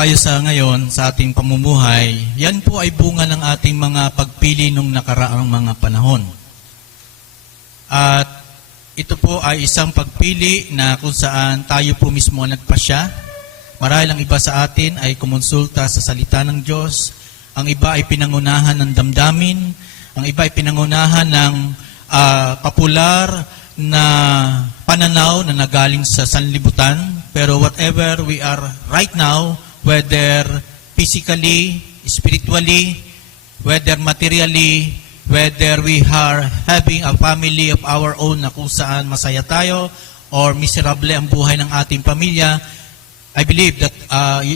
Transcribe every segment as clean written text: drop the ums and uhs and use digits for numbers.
tayo sa ngayon, sa ating pamumuhay, yan po ay bunga ng ating mga pagpili nung nakaraang mga panahon. At ito po ay isang pagpili na kung saan tayo po mismo nagpasya. Marahil ang iba sa atin ay kumonsulta sa salita ng Diyos. Ang iba ay pinangunahan ng damdamin. Ang iba ay pinangunahan ng popular na pananaw na nagaling sa sanlibutan. Pero whatever we are right now, whether physically, spiritually, whether materially, whether we are having a family of our own na kung saan masaya tayo or miserable ang buhay ng ating pamilya, I believe that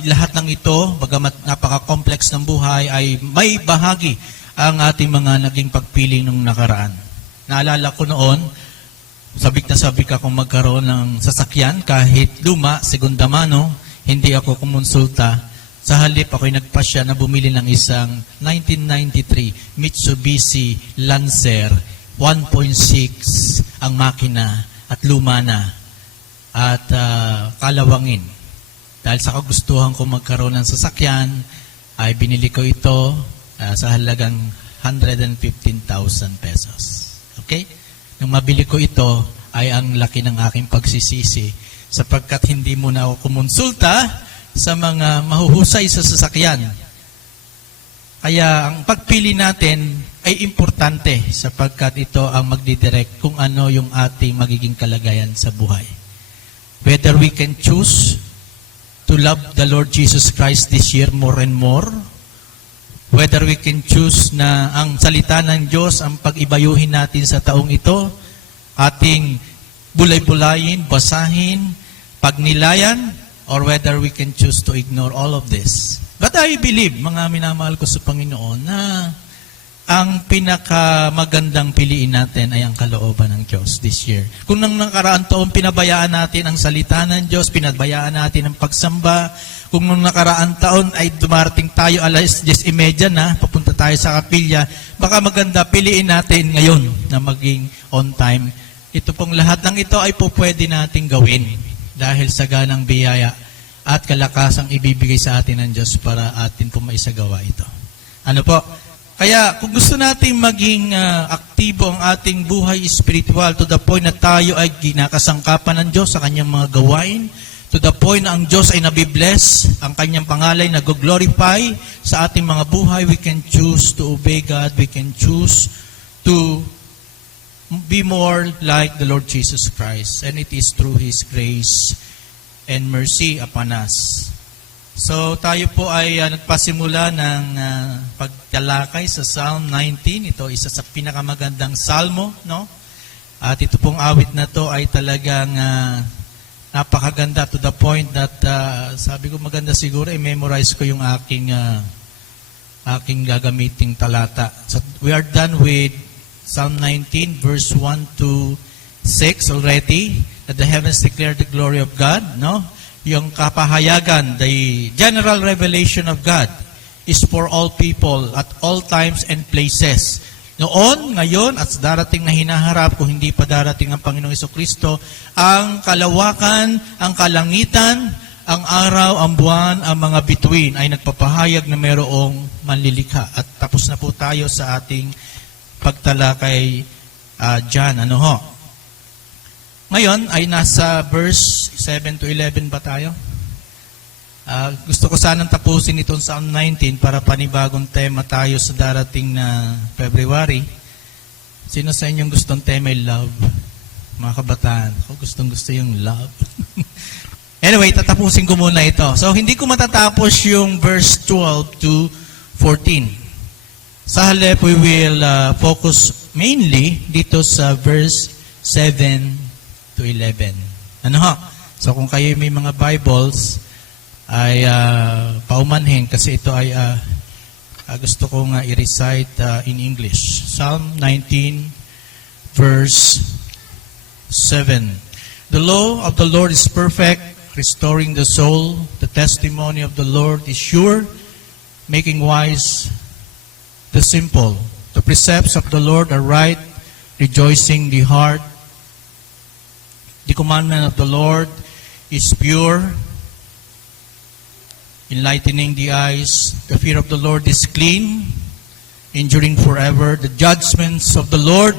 lahat ng ito, bagamat napaka-complex ng buhay, ay may bahagi ang ating mga naging pagpili nung nakaraan. Naalala ko noon, sabik na sabik akong magkaroon ng sasakyan, kahit luma, segunda mano, hindi ako kumonsulta. Sa halip, ako'y nagpasya na bumili ng isang 1993 Mitsubishi Lancer 1.6 ang makina at luma na at kalawangin. Dahil sa kagustuhan ko magkaroon ng sasakyan, ay binili ko ito sa halagang 115,000 pesos. Okay? Nung mabili ko ito, ay ang laki ng aking pagsisisi sapagkat hindi mo na ako kumonsulta sa mga mahuhusay sa sasakyan. Kaya ang pagpili natin ay importante sapagkat ito ang magdidirect kung ano yung ating magiging kalagayan sa buhay. Whether we can choose to love the Lord Jesus Christ this year more and more, whether we can choose na ang salita ng Diyos ang pag-ibayuhin natin sa taong ito, ating bulay-bulayin, basahin, pagnilayan, or whether we can choose to ignore all of this. But I believe, mga minamahal ko sa Panginoon, na ang pinakamagandang piliin natin ay ang kalooban ng Diyos this year. Kung nang nakaraang taon pinabayaan natin ang salita ng Diyos, pinabayaan natin ang pagsamba, kung nung nakaraang taon ay dumarating tayo alas 10:30 na, papunta tayo sa kapilya, baka maganda piliin natin ngayon na maging on time. Ito pong lahat ng ito ay po pwede nating gawin dahil sa ganang biyaya at kalakasang ibibigay sa atin ng Diyos para atin po maisagawa ito. Ano po? Kaya kung gusto nating maging aktibo ang ating buhay spiritual to the point na tayo ay ginakasangkapan ng Diyos sa kanyang mga gawain, to the point na ang Diyos ay nabibless, ang kanyang pangalan ay nag-glorify sa ating mga buhay, we can choose to obey God, we can choose to be more like the Lord Jesus Christ. And it is through His grace and mercy upon us. So tayo po ay nagpasimula ng pagtalakay sa Psalm 19. Ito isa sa pinakamagandang salmo, no? At ito pong awit na to ay talagang napakaganda to the point that sabi ko maganda siguro i-memorize ko yung aking gagamiting talata. So we are done with Psalm 19 verse 1 to 6 already. That the heavens declare the glory of God, no? Yung kapahayagan, the general revelation of God is for all people at all times and places. Noon, ngayon, at darating na hinaharap, kung hindi pa darating ang Panginoong Jesucristo, ang kalawakan, ang kalangitan, ang araw, ang buwan, ang mga bituin ay nagpapahayag na mayroong manlilikha. At tapos na po tayo sa ating pagtalakay dyan. Ano ho? Ngayon ay nasa verse 7 to 11 ba tayo? Gusto ko sanang tapusin itong Psalm 19 para panibagong tema tayo sa darating na February. Sino sa inyong gustong tema ay love? Mga kabataan. Ako gustong-gusto yung love. Anyway, tatapusin ko muna ito. So, hindi ko matatapos yung verse 12 to 14. Sa halip, we will focus mainly dito sa verse 7 to 11. Ano ho? So kung kayo may mga Bibles, ay paumanhin kasi ito ay gusto ko nga i-recite in English. Psalm 19 verse 7. The law of the Lord is perfect, restoring the soul. The testimony of the Lord is sure, making wise the simple. The precepts of the Lord are right, rejoicing the heart. The commandment of the Lord is pure, enlightening the eyes. The fear of the Lord is clean, enduring forever. The judgments of the Lord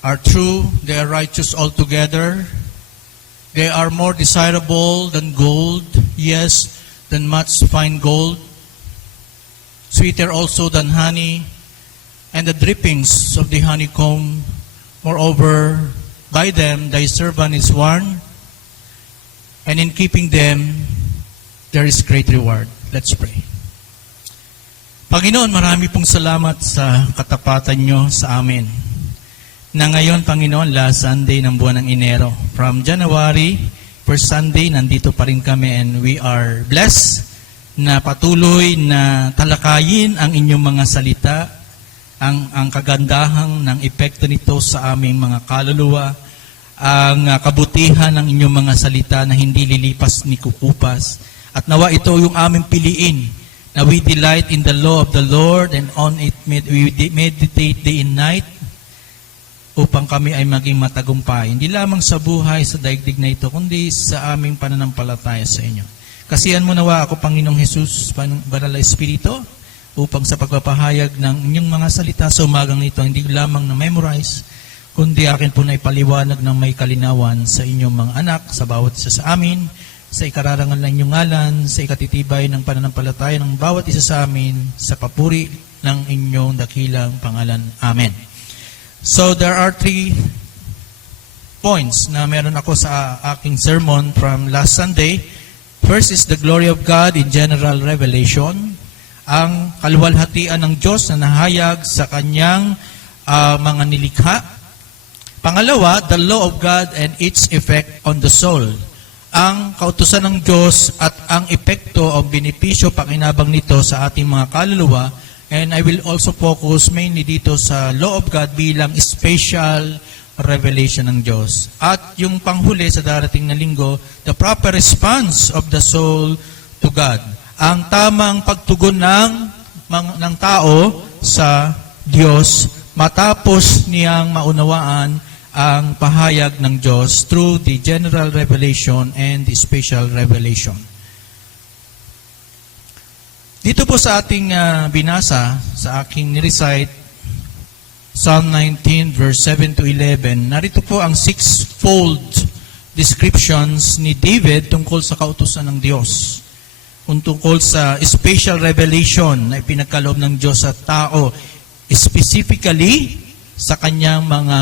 are true. They are righteous altogether. They are more desirable than gold, yes, than much fine gold. Sweeter also than honey, and the drippings of the honeycomb. Moreover, by them thy servant is warned, and in keeping them there is great reward. Let's pray. Panginoon, marami pong salamat sa katapatan nyo sa amin. Na ngayon, Panginoon, last Sunday ng buwan ng Enero. From January, first Sunday, nandito pa rin kami, and we are blessed na patuloy na talakayin ang inyong mga salita, ang kagandahan ng epekto nito sa aming mga kaluluwa, ang kabutihan ng inyong mga salita na hindi lilipas ni kukupas. At nawa ito yung aming piliin, na we delight in the law of the Lord, and on it we meditate day and night, upang kami ay maging matagumpay, hindi lamang sa buhay sa daigdig na ito, kundi sa aming pananampalataya sa inyo. Kasihan mo nawa ako, Panginoong Jesus, Banal na Espiritu, upang sa pagpapahayag ng inyong mga salita sa umagang ito, hindi lamang na memorize, kundi akin po na ipaliwanag ng may kalinawan sa inyong mga anak, sa bawat isa sa amin, sa ikararangal ng inyong ngalan, sa ikatitibay ng pananampalataya ng bawat isa sa amin, sa papuri ng inyong dakilang pangalan. Amen. So there are 3 points na meron ako sa aking sermon from last Sunday. First is the glory of God in general revelation, ang kaluwalhatian ng Diyos na nahayag sa kanyang mga nilikha. Pangalawa, the law of God and its effect on the soul, ang kautusan ng Diyos at ang epekto o benepisyo pakinabang nito sa ating mga kaluluwa. And I will also focus mainly dito sa law of God bilang special revelation ng Diyos. At yung panghuli sa darating na linggo, the proper response of the soul to God. Ang tamang pagtugon ng tao sa Diyos matapos niyang maunawaan ang pahayag ng Diyos through the general revelation and the special revelation. Dito po sa ating binasa, sa aking nirecite, Psalm 19, verse 7 to 11, narito po ang 6-fold descriptions ni David tungkol sa kautusan ng Diyos. Tungkol sa special revelation na ipinagkaloob ng Diyos sa tao, specifically sa kanyang mga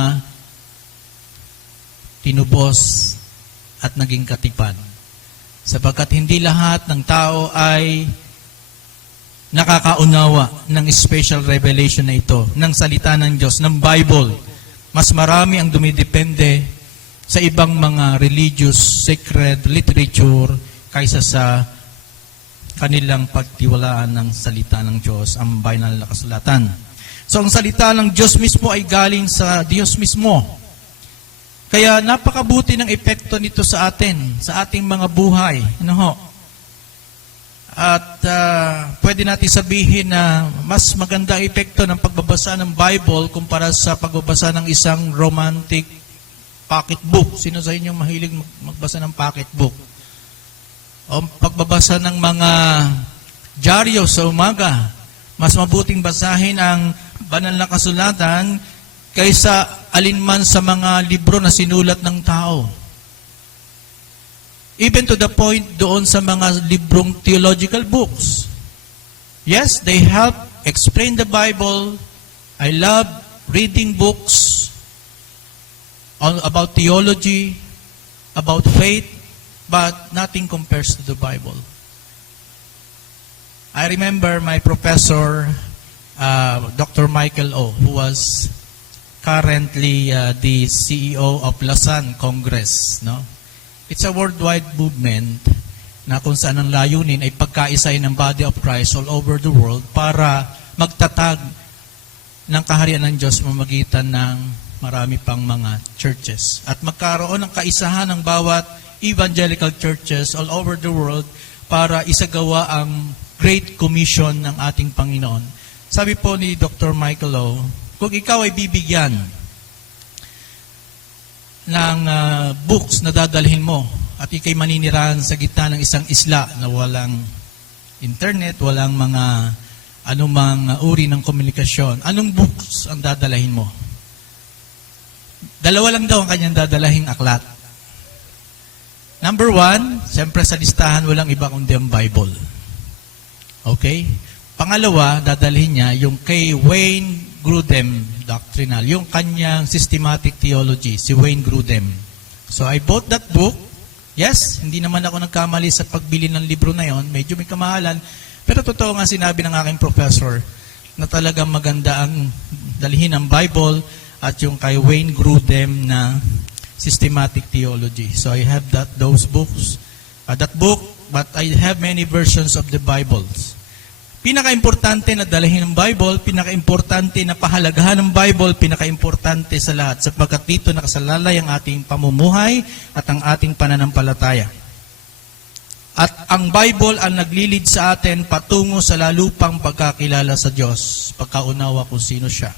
tinubos at naging katipan. Sapagkat hindi lahat ng tao ay nakakaunawa ng special revelation na ito, ng salita ng Diyos, ng Bible. Mas marami ang dumidepende sa ibang mga religious, sacred literature kaysa sa kanilang pagtiwalaan ng salita ng Diyos, ang banal na kasulatan. So ang salita ng Diyos mismo ay galing sa Diyos mismo. Kaya napakabuti ng epekto nito sa atin, sa ating mga buhay. Ano ho? At pwede natin sabihin na mas maganda epekto ng pagbabasa ng Bible kumpara sa pagbabasa ng isang romantic pocketbook. Sino sa inyo mahilig magbasa ng pocketbook? O pagbabasa ng mga dyaryo sa umaga. Mas mabuting basahin ang banal na kasulatan kaysa alinman sa mga libro na sinulat ng tao. Even to the point doon sa mga librong theological books. Yes, they help explain the Bible. I love reading books about theology, about faith, but nothing compares to the Bible. I remember my professor, Dr. Michael O., who was currently the CEO of Lausanne Congress, no? It's a worldwide movement na kung saan ang layunin ay pagkaisahin ng body of Christ all over the world para magtatag ng kaharian ng Diyos mamagitan ng marami pang mga churches. At magkaroon ng kaisahan ng bawat evangelical churches all over the world para isagawa ang Great Commission ng ating Panginoon. Sabi po ni Dr. Michael O., kung ikaw ay bibigyan ng books na dadalhin mo at ikay maninirahan sa gitna ng isang isla na walang internet, walang mga anumang uri ng komunikasyon, anong books ang dadalahin mo? Dalawa lang daw ang kanyang dadalahing aklat. Number 1, siyempre sa listahan walang iba kundi ang Bible. Okay? Pangalawa, dadalhin niya yung kay Wayne Grudem Doctrinal, yung kanyang systematic theology, si Wayne Grudem. So I bought that book. Yes, hindi naman ako nagkamali sa pagbili ng libro na yon. Medyo may kamahalan. Pero totoo nga sinabi ng aking professor na talagang maganda ang dalhin ng Bible at yung kay Wayne Grudem na systematic theology. So I have those books. That book, but I have many versions of the Bibles. Pinaka-importante na dalhin ng Bible, pinaka-importante na pahalagahan ng Bible, pinaka-importante sa lahat sapagkat dito nakasalalay ang ating pamumuhay at ang ating pananampalataya. At ang Bible ang naglilid sa atin patungo sa lalupang pagkakilala sa Diyos, pagkaunawa kung sino siya.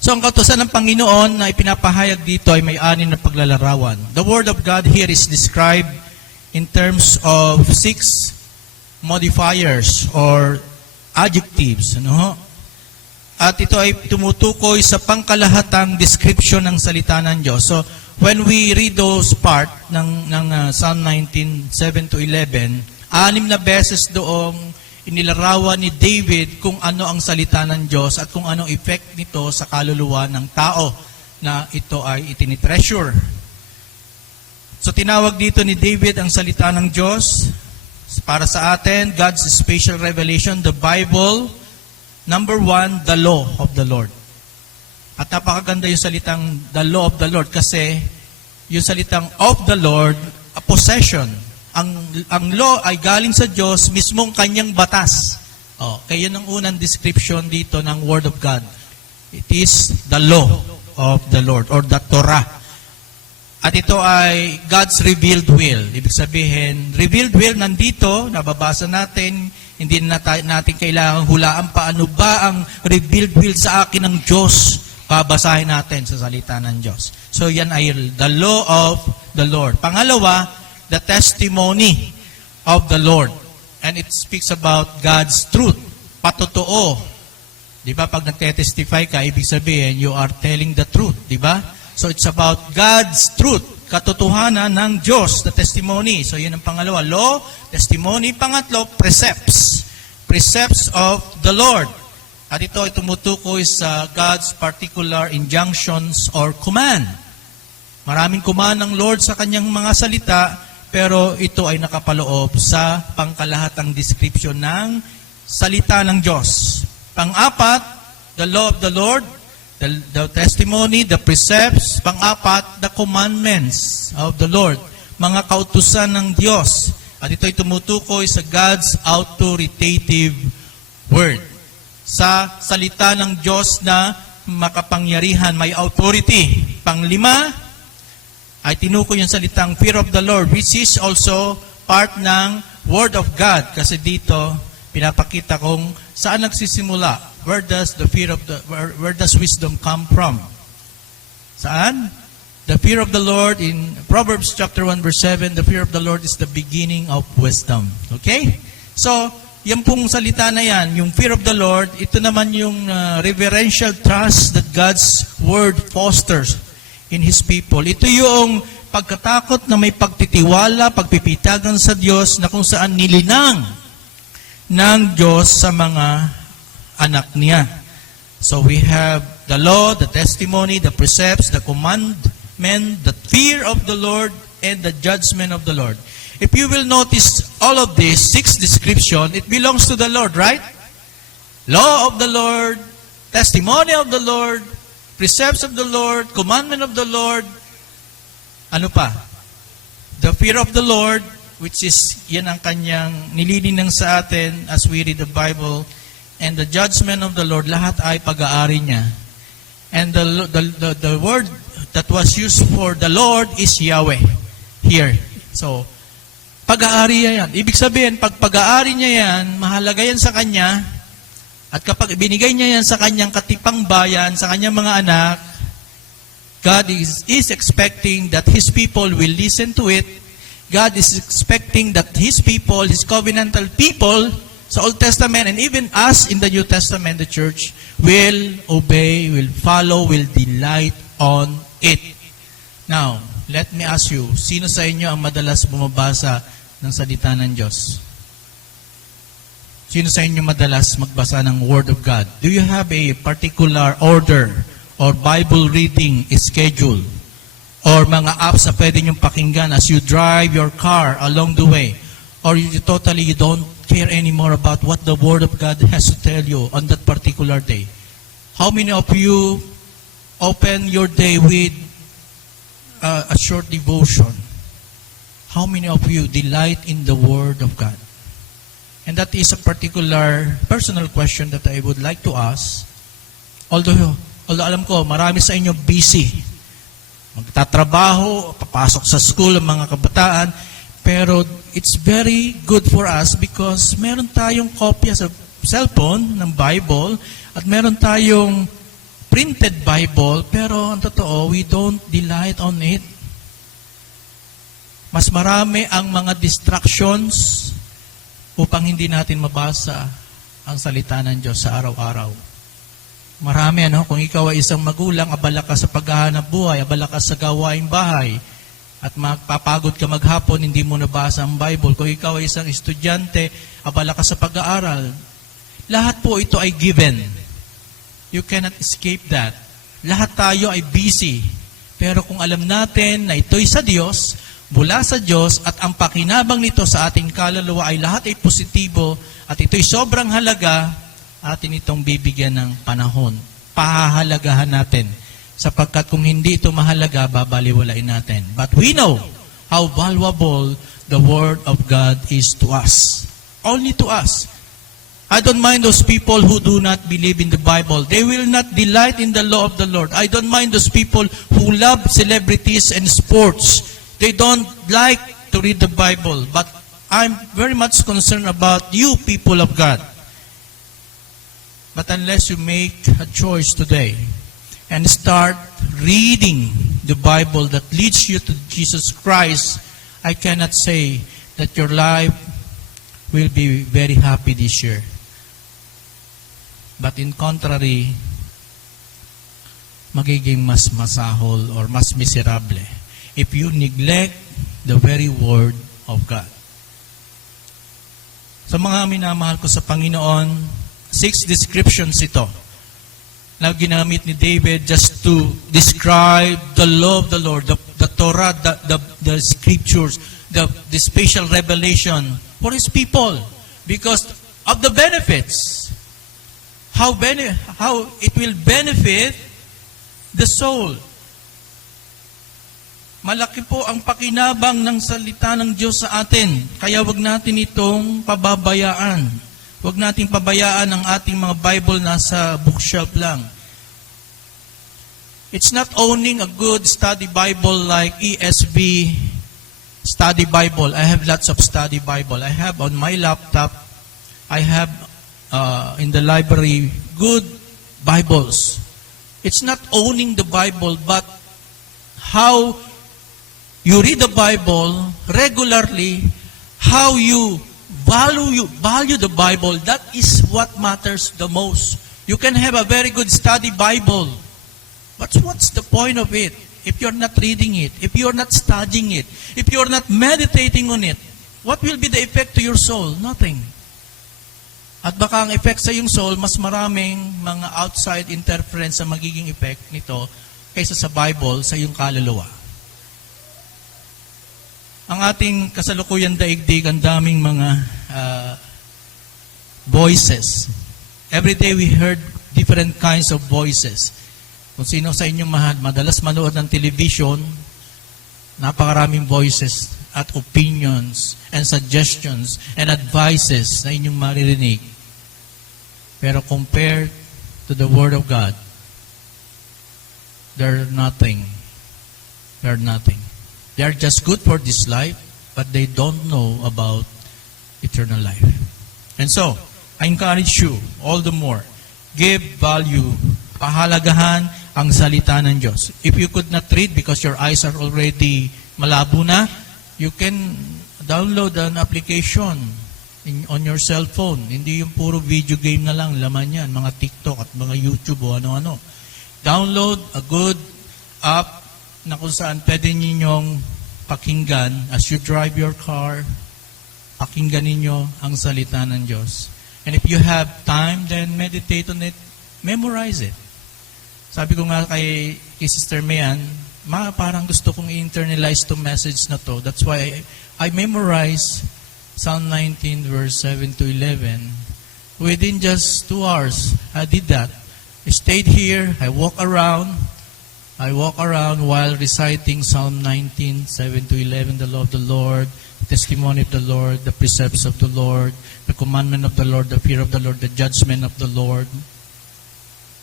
So ang kautusan ng Panginoon na ipinapahayag dito ay may anim na paglalarawan. The Word of God here is described in terms of 6 modifiers or adjectives. Ano? At ito ay tumutukoy sa pangkalahatang description ng salita ng Diyos. So, when we read those part ng Psalm 19, 7-11, 6 na beses doong inilarawan ni David kung ano ang salita ng Diyos at kung anong effect nito sa kaluluwa ng tao na ito ay itinitreasure. So, tinawag dito ni David ang salita ng Diyos. Para sa atin, God's special revelation, the Bible, number 1, the law of the Lord. At napakaganda yung salitang the law of the Lord kasi yung salitang of the Lord, a possession. Ang law ay galing sa Diyos, mismong kanyang batas. Kaya yun ang unang description dito ng Word of God. It is the law of the Lord or the Torah. At ito ay God's revealed will. Ibig sabihin, revealed will nandito, nababasa natin, hindi natin kailangang hulaan paano ba ang revealed will sa akin ng Diyos. Babasahin natin sa salita ng Diyos. So yan ay the law of the Lord. Pangalawa, the testimony of the Lord. And it speaks about God's truth. Patotoo. Di ba? Pag nagte-testify ka, ibig sabihin, you are telling the truth. Di ba? So it's about God's truth, katotohanan ng Diyos, the testimony. So yun ang pangalawa, law, testimony. Pangatlo, precepts. Precepts of the Lord. At ito ay tumutukoy sa God's particular injunctions or command. Maraming command ng Lord sa kanyang mga salita, pero ito ay nakapaloob sa pangkalahatang description ng salita ng Diyos. Pang-apat, the law of the Lord, the testimony, the precepts. Pang-apat, the commandments of the Lord. Mga kautusan ng Diyos. At ito ay tumutukoy sa God's authoritative word. Sa salita ng Diyos na makapangyarihan, may authority. Pang-lima, ay tinukoy yung salitang fear of the Lord, which is also part ng Word of God. Kasi dito, pinapakita kung saan nagsisimula. Where does wisdom come from? Saan? The fear of the Lord in Proverbs chapter 1 verse 7, the fear of the Lord is the beginning of wisdom. Okay? So, yan pong salita na yan, yung fear of the Lord, ito naman yung reverential trust that God's word fosters in His people. Ito yung pagkatakot na may pagtitiwala, pagpipitagan sa Diyos na kung saan nilinang ng Diyos sa mga anak niya. So we have the law, the testimony, the precepts, the commandment, the fear of the Lord, and the judgment of the Lord. If you will notice all of these 6 description, it belongs to the Lord, right? Law of the Lord, testimony of the Lord, precepts of the Lord, commandment of the Lord. Ano pa? The fear of the Lord, which is yan ang kanyang nililinang sa atin as we read the Bible. And the judgment of the Lord, lahat ay pag-aari niya. And the word that was used for the Lord is Yahweh. Here. So, pag-aari niya yan. Ibig sabihin, pag pag-aari niya yan, mahalaga yan sa kanya. At kapag binigay niya yan sa kanyang katipang bayan, sa kanyang mga anak, God is expecting that His people will listen to it. God is expecting that His people, His covenantal people, sa Old Testament and even us in the New Testament, the church, will obey, will follow, will delight on it. Now, let me ask you, sino sa inyo ang madalas bumabasa ng salita ng Diyos? Sino sa inyo madalas magbasa ng Word of God? Do you have a particular order or Bible reading schedule? Or mga apps na pwede niyong pakinggan as you drive your car along the way? Or you don't care anymore about what the Word of God has to tell you on that particular day? How many of you open your day with a short devotion? How many of you delight in the Word of God? And that is a particular personal question that I would like to ask. Although alam ko, marami sa inyo busy. Magtatrabaho, papasok sa school ang mga kabataan. Pero it's very good for us because meron tayong kopya sa cellphone ng Bible at meron tayong printed Bible, pero ang totoo, we don't delight on it. Mas marami ang mga distractions upang hindi natin mabasa ang salita ng Diyos sa araw-araw. Marami, kung ikaw ay isang magulang, abala ka sa paghahanap buhay, abala ka sa gawaing bahay, at magpapagod ka maghapon, hindi mo nabasa ang Bible. Kung ikaw ay isang estudyante, abala ka sa pag-aaral. Lahat po ito ay given. You cannot escape that. Lahat tayo ay busy. Pero kung alam natin na ito'y sa Diyos, mula sa Diyos, at ang pakinabang nito sa ating kaluluwa ay lahat ay positibo, at ito'y sobrang halaga, atin itong bibigyan ng panahon. Pahahalagahan natin. Sapagkat kung hindi ito mahalaga, babaliwalain natin. But we know how valuable the Word of God is to us. Only to us. I don't mind those people who do not believe in the Bible. They will not delight in the law of the Lord. I don't mind those people who love celebrities and sports. They don't like to read the Bible. But I'm very much concerned about you, people of God. But unless you make a choice today and start reading the Bible that leads you to Jesus Christ, I cannot say that your life will be very happy this year. But in contrary, magiging mas masahol or mas miserable if you neglect the very Word of God. Sa mga minamahal ko sa Panginoon, 6 descriptions ito na ginamit ni David just to describe the law of the Lord, the Torah, the scriptures, the special revelation for His people because of the benefits. How it will benefit the soul. Malaki po ang pakinabang ng salita ng Diyos sa atin. Kaya wag natin itong pababayaan. Wag nating pabayaan ang ating mga Bible nasa bookshelf lang. It's not owning a good study Bible like ESV study Bible. I have lots of study Bible. I have on my laptop, I have in the library good Bibles. It's not owning the Bible, but how you read the Bible regularly, how you value the Bible, that is what matters the most. You can have a very good study Bible, but what's the point of it if you're not reading it, if you're not studying it, if you're not meditating on it? What will be the effect to your soul? Nothing. At baka ang effect sa iyong soul, mas maraming mga outside interference ang magiging effect nito kaysa sa Bible sa iyong kaluluwa. Ang ating kasalukuyan daigdig, ang daming mga voices. Every day we heard different kinds of voices. Kung sino sa inyong mahal, madalas manood ng television, napakaraming voices at opinions and suggestions and advices na inyong maririnig. Pero compared to the Word of God, they're nothing. They're nothing. They are just good for this life, but they don't know about eternal life. And so, I encourage you all the more, give value, pahalagahan ang salita ng Diyos. If you could not read because your eyes are already malabo na, you can download an application on your cell phone. Hindi yung puro video game na lang, laman yan, mga TikTok at mga YouTube o ano-ano. Download a good app na kung saan pwede ninyong pakinggan as you drive your car, pakinggan ninyo ang salita ng Diyos. And if you have time, then meditate on it, memorize it. Sabi ko nga kay Sister Mayan, parang gusto kong i-internalize to message na to. That's why I memorize Psalm 19 verse 7 to 11. Within just 2 hours, I did that. I stayed here, I walk around while reciting Psalm 19, 7 to 11, the law of the Lord, the testimony of the Lord, the precepts of the Lord, the commandment of the Lord, the fear of the Lord, the judgment of the Lord.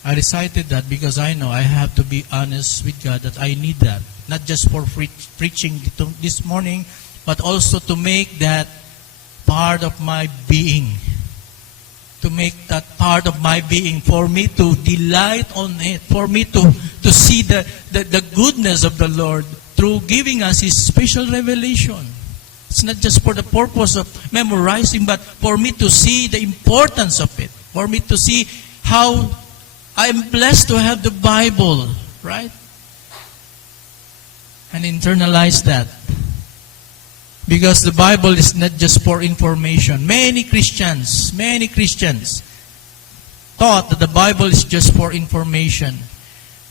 I recited that because I know I have to be honest with God that I need that. Not just for preaching this morning, but also to make that part of my being. To make that part of my being, for me to delight on it, for me to see the goodness of the Lord through giving us His special revelation. It's not just for the purpose of memorizing, but for me to see the importance of it. For me to see how I'm blessed to have the Bible, right? And internalize that. Because the Bible is not just for information. Many Christians thought that the Bible is just for information.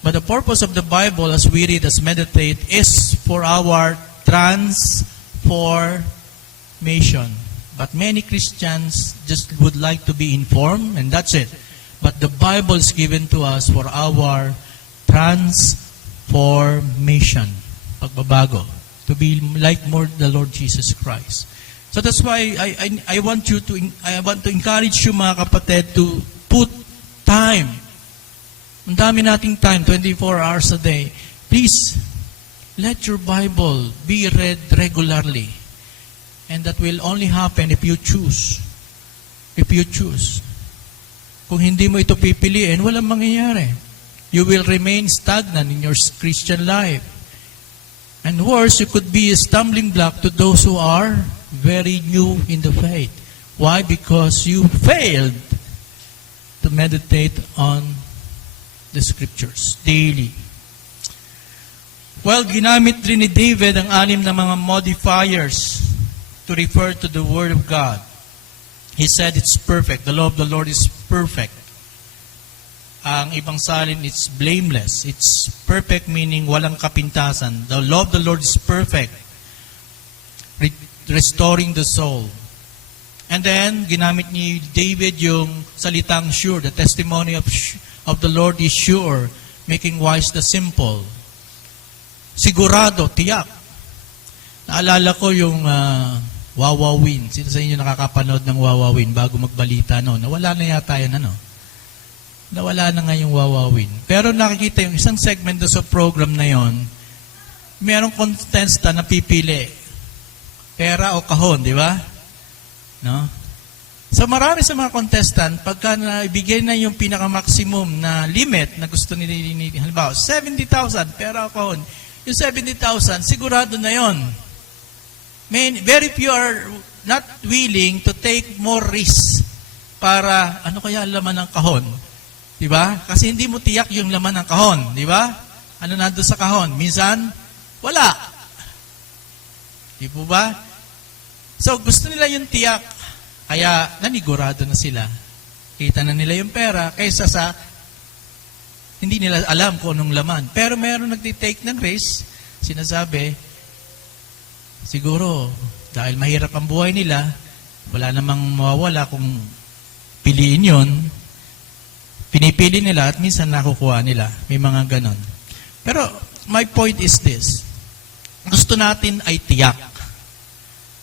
But the purpose of the Bible, as we read, as meditate, is for our transformation. But many Christians just would like to be informed, and that's it. But the Bible is given to us for our transformation. Pagbabago. To be like more the Lord Jesus Christ. So that's why I want to encourage you mga kapatid to put time. Ang dami nating time, 24 hours a day. Please, let your Bible be read regularly. And that will only happen if you choose. If you choose. Kung hindi mo ito pipiliin, walang mangyayari. You will remain stagnant in your Christian life. And worse, you could be a stumbling block to those who are very new in the faith. Why? Because you failed to meditate on the Scriptures daily. Well, ginamit rin ni David ang 6 na mga modifiers to refer to the Word of God. He said it's perfect. The law of the Lord is perfect. Ang ibang salin, it's blameless. It's perfect meaning walang kapintasan. The law of the Lord is perfect. Restoring the soul. And then, ginamit ni David yung salitang sure. The testimony of the Lord is sure, making wise the simple. Sigurado, tiyak. Naalala ko yung Wawawin. Sino sa inyo nakakapanood ng Wawawin bago magbalita no? Nawala na yata yan, ano? Nawala na nga yung Wawawin. Pero nakikita yung isang segment do sa program na yon, merong contestant na pipili. Pera o kahon, di ba? No? So marami sa mga contestant, pagka naibigay na yung pinaka-maximum na limit na gusto nila, halimbawa, 70,000, pera o kahon. Yung 70,000, sigurado na yon. Very few are not willing to take more risk para, ano kaya laman ng kahon? Diba? Kasi hindi mo tiyak yung laman ng kahon. Diba? Ano nandun sa kahon? Minsan, wala. Di po ba? So, gusto nila yung tiyak. Kaya, nanigurado na sila. Kita na nila yung pera kaysa sa hindi nila alam kung anong laman. Pero meron nagtitake ng risk, sinasabi, siguro, dahil mahirap ang buhay nila, wala namang mawawala kung piliin yon, pinipili nila at minsan nakukuha nila. May mga ganon. Pero, my point is this. Gusto natin ay tiyak.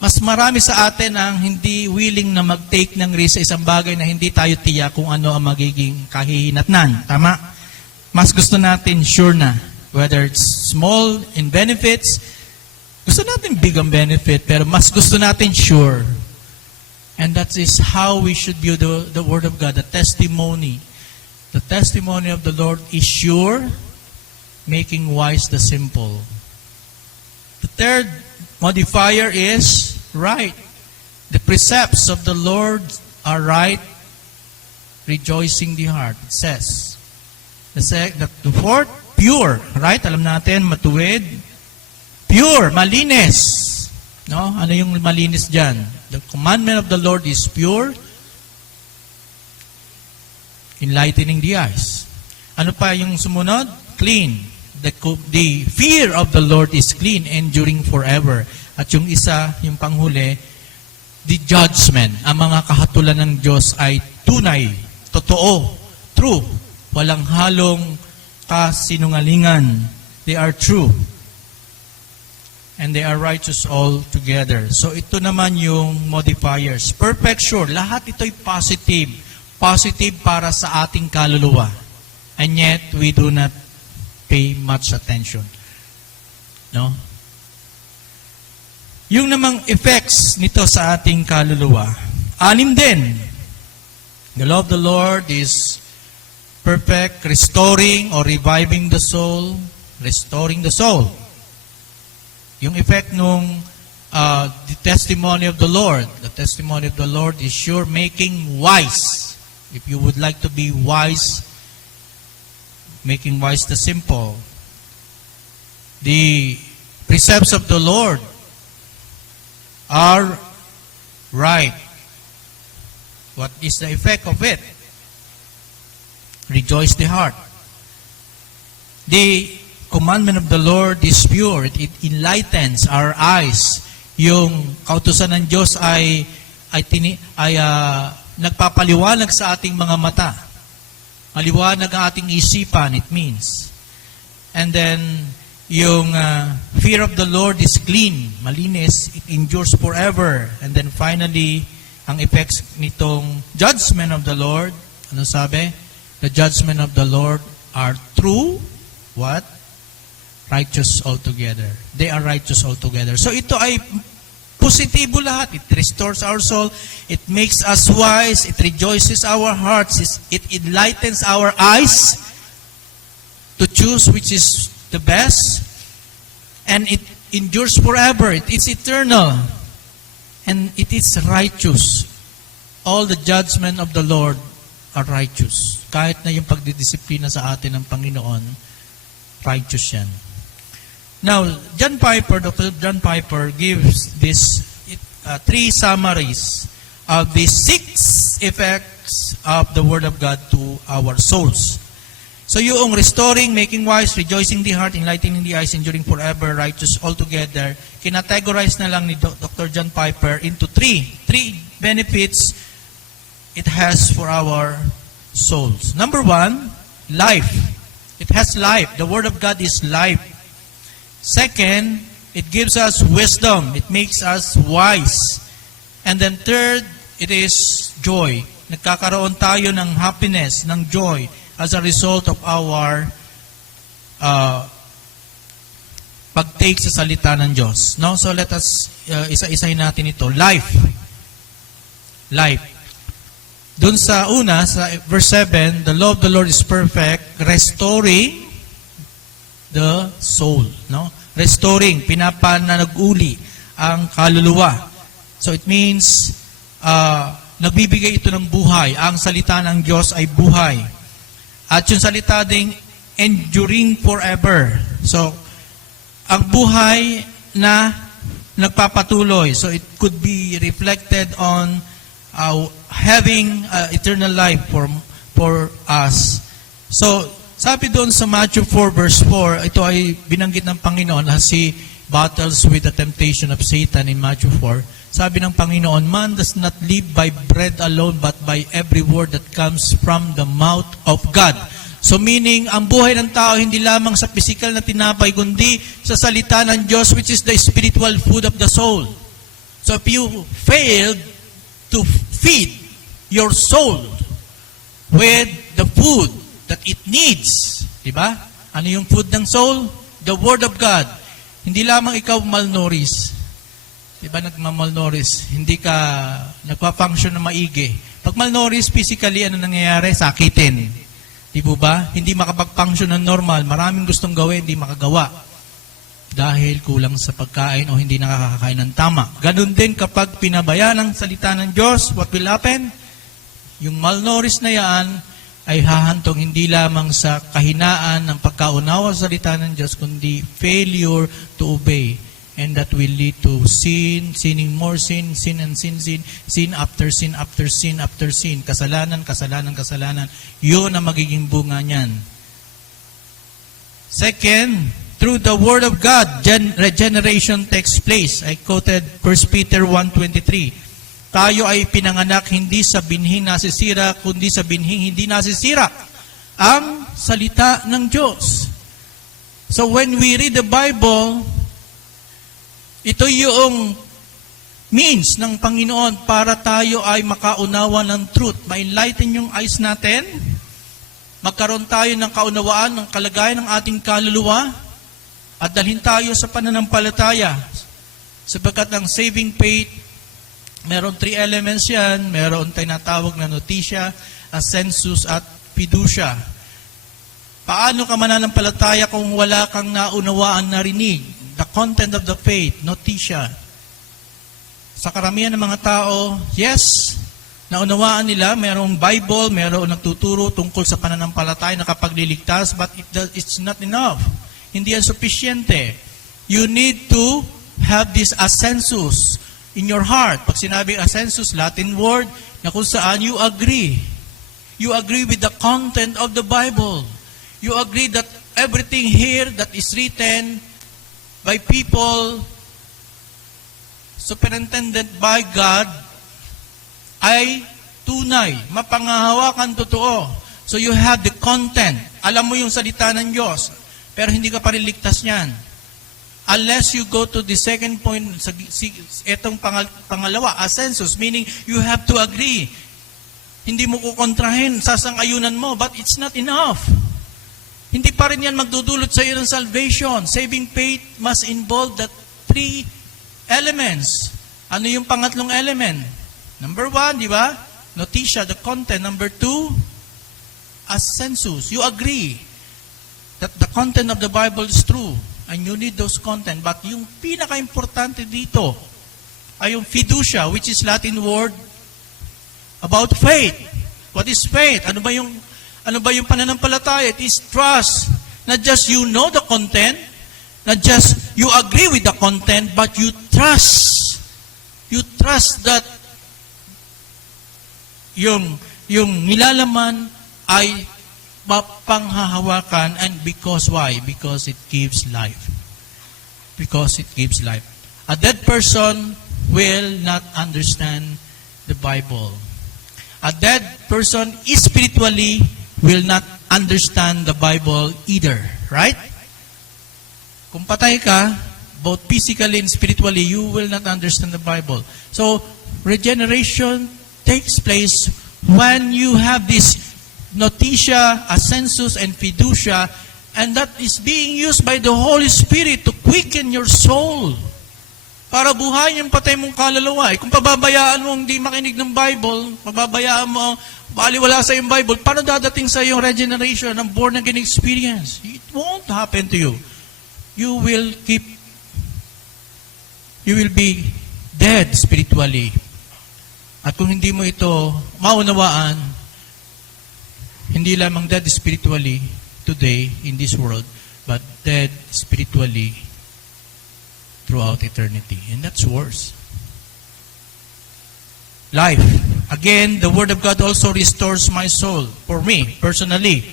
Mas marami sa atin ang hindi willing na mag-take ng risk sa isang bagay na hindi tayo tiyak kung ano ang magiging kahihinatnan. Tama? Mas gusto natin sure na. Whether it's small in benefits, gusto natin big ang benefit, pero mas gusto natin sure. And that is how we should view the Word of God, the testimony. The testimony of the Lord is sure, making wise the simple. The third modifier is right. The precepts of the Lord are right, rejoicing the heart. It says. The fourth, pure. Right? Alam natin, matuwid. Pure, malinis. No? Ano yung malinis dyan? The commandment of the Lord is pure, enlightening the eyes. Ano pa yung sumunod? Clean. The fear of the Lord is clean, enduring forever. At yung isa, yung panghuli, the judgment. Ang mga kahatulan ng Diyos ay tunay, totoo, true. Walang halong kasinungalingan. They are true. And they are righteous all together. So ito naman yung modifiers. Perfect, sure. Lahat ito'y positive. Positive para sa ating kaluluwa. And yet, we do not pay much attention. No? Yung namang effects nito sa ating kaluluwa, anim din. The law of the Lord is perfect, restoring or reviving the soul, restoring the soul. Yung effect nung the testimony of the testimony of the Lord is sure, making wise. If you would like to be wise, making wise the simple. The precepts of the Lord are right. What is the effect of it? Rejoice the heart. The commandment of the Lord is pure. It enlightens our eyes. Yung kautusan ng Diyos ay nagpapaliwanag sa ating mga mata. Maliwanag ang ating isipan, it means. And then, yung fear of the Lord is clean, malinis, it endures forever. And then finally, ang effects nitong judgment of the Lord, ano sabi? The judgment of the Lord are true, what? Righteous altogether. They are righteous altogether. So ito ay positibo lahat. It restores our soul. It makes us wise. It rejoices our hearts. It enlightens our eyes to choose which is the best. And it endures forever. It is eternal. And it is righteous. All the judgment of the Lord are righteous. Kahit na yung pagdidisiplina sa atin ng Panginoon, righteous yan. Now, Dr. John Piper gives this three summaries of the 6 effects of the Word of God to our souls. So yung restoring, making wise, rejoicing the heart, enlightening the eyes, enduring forever, righteous altogether, kinategorize na lang ni Dr. John Piper into 3 benefits it has for our souls. Number 1, life. It has life. The Word of God is life. Second, it gives us wisdom. It makes us wise. And then third, it is joy. Nagkakaroon tayo ng happiness, ng joy as a result of our pagtake sa salita ng Diyos. No? So let us isa-isahin natin ito. Life. Life. Doon sa una, sa verse 7, the law of the Lord is perfect, restoring the soul. No? Restoring, pinapananag-uli ang kaluluwa. So it means, nagbibigay ito ng buhay. Ang salita ng Diyos ay buhay. At yung salita ding enduring forever. So, ang buhay na nagpapatuloy. So it could be reflected on having eternal life for us. So, sabi doon sa Matthew 4 verse 4, ito ay binanggit ng Panginoon as he battles with the temptation of Satan in Matthew 4. Sabi ng Panginoon, man does not live by bread alone, but by every word that comes from the mouth of God. So meaning, ang buhay ng tao hindi lamang sa physical na tinapay, kundi sa salita ng Diyos, which is the spiritual food of the soul. So if you fail to feed your soul with the food that it needs, di ba? Ano yung food ng soul? The Word of God. Hindi lamang ikaw malnourished. Di ba nagmamalnourished? Hindi ka nagpa-function na maigi. Pag malnourished, physically, ano nangyayari? Sakitin. Di Di po ba? Hindi makapag-function ng normal. Maraming gustong gawin, hindi makagawa. Dahil kulang sa pagkain o hindi nakakakain ng tama. Ganun din kapag pinabayaan ang salita ng Diyos, what will happen? Yung malnourished na yan ay hahantong hindi lamang sa kahinaan ng pagkaunawa sa salita ng Diyos, kundi failure to obey. And that will lead to sin, sinning more sin, sin and sin, sin after sin after sin after sin. Kasalanan, kasalanan, kasalanan. Yun ang magiging bunga niyan. Second, through the Word of God, regeneration takes place. I quoted 1 Peter 1:23. Tayo ay pinanganak hindi sa binhing nasisira, kundi sa binhing hindi nasisira. Ang salita ng Diyos. So when we read the Bible, ito yung means ng Panginoon para tayo ay makaunawa ng truth. Ma-enlighten yung eyes natin. Magkaroon tayo ng kaunawaan ng kalagayan ng ating kaluluwa. At dalhin tayo sa pananampalataya. Sapagkat ang saving faith, meron 3 elements yan. Meron tinatawag na notisya, assensus, at fiducia. Paano ka mananampalataya kung wala kang naunawaan na rinig? The content of the faith, notisya. Sa karamihan ng mga tao, yes, naunawaan nila, mayroong Bible, mayroong nagtuturo tungkol sa pananampalataya na kapag liligtas, but it's not enough. Hindi yan sufficiente. You need to have this assensus in your heart. Pag sinabing assensus, Latin word, na kung saan you agree. You agree with the content of the Bible. You agree that everything here that is written by people superintended by God ay tunay, mapangahawakan, totoo. So you have the content. Alam mo yung salita ng Diyos, pero hindi ka pa rin ligtas niyan. Unless you go to the second point, etong pangalawa, assensus, meaning you have to agree. Hindi mo kukontrahin, sasang-ayunan mo, but it's not enough. Hindi pa rin yan magdudulot sa iyo ng salvation. Saving faith must involve the 3 elements. Ano yung pangatlong element? Number 1, di ba? Notisya, the content. Number 2, assensus. You agree that the content of the Bible is true. And you need those content. But yung pinaka-importante dito ay yung fiducia, which is Latin word about faith. What is faith? Ano ba yung pananampalataya? It is trust. Not just you know the content, not just you agree with the content, but you trust. You trust that yung nilalaman ay mapanghahawakan, and because why? Because it gives life. Because it gives life. A dead person will not understand the Bible. A dead person spiritually will not understand the Bible either. Right? Kung patay ka, both physically and spiritually, you will not understand the Bible. So, regeneration takes place when you have this noticia, assensus, and fiducia, and that is being used by the Holy Spirit to quicken your soul. Para buhayin yung patay mong kaluluwa. Kung pababayaan mo hindi makinig ng Bible, pababayaan mo, baliwala sa yung Bible, paano dadating sa yung regeneration ng born-again experience? It won't happen to you. You will be dead spiritually. At kung hindi mo ito maunawaan, hindi lamang dead spiritually today in this world, but dead spiritually throughout eternity. And that's worse. Life. Again, the Word of God also restores my soul. For me, personally,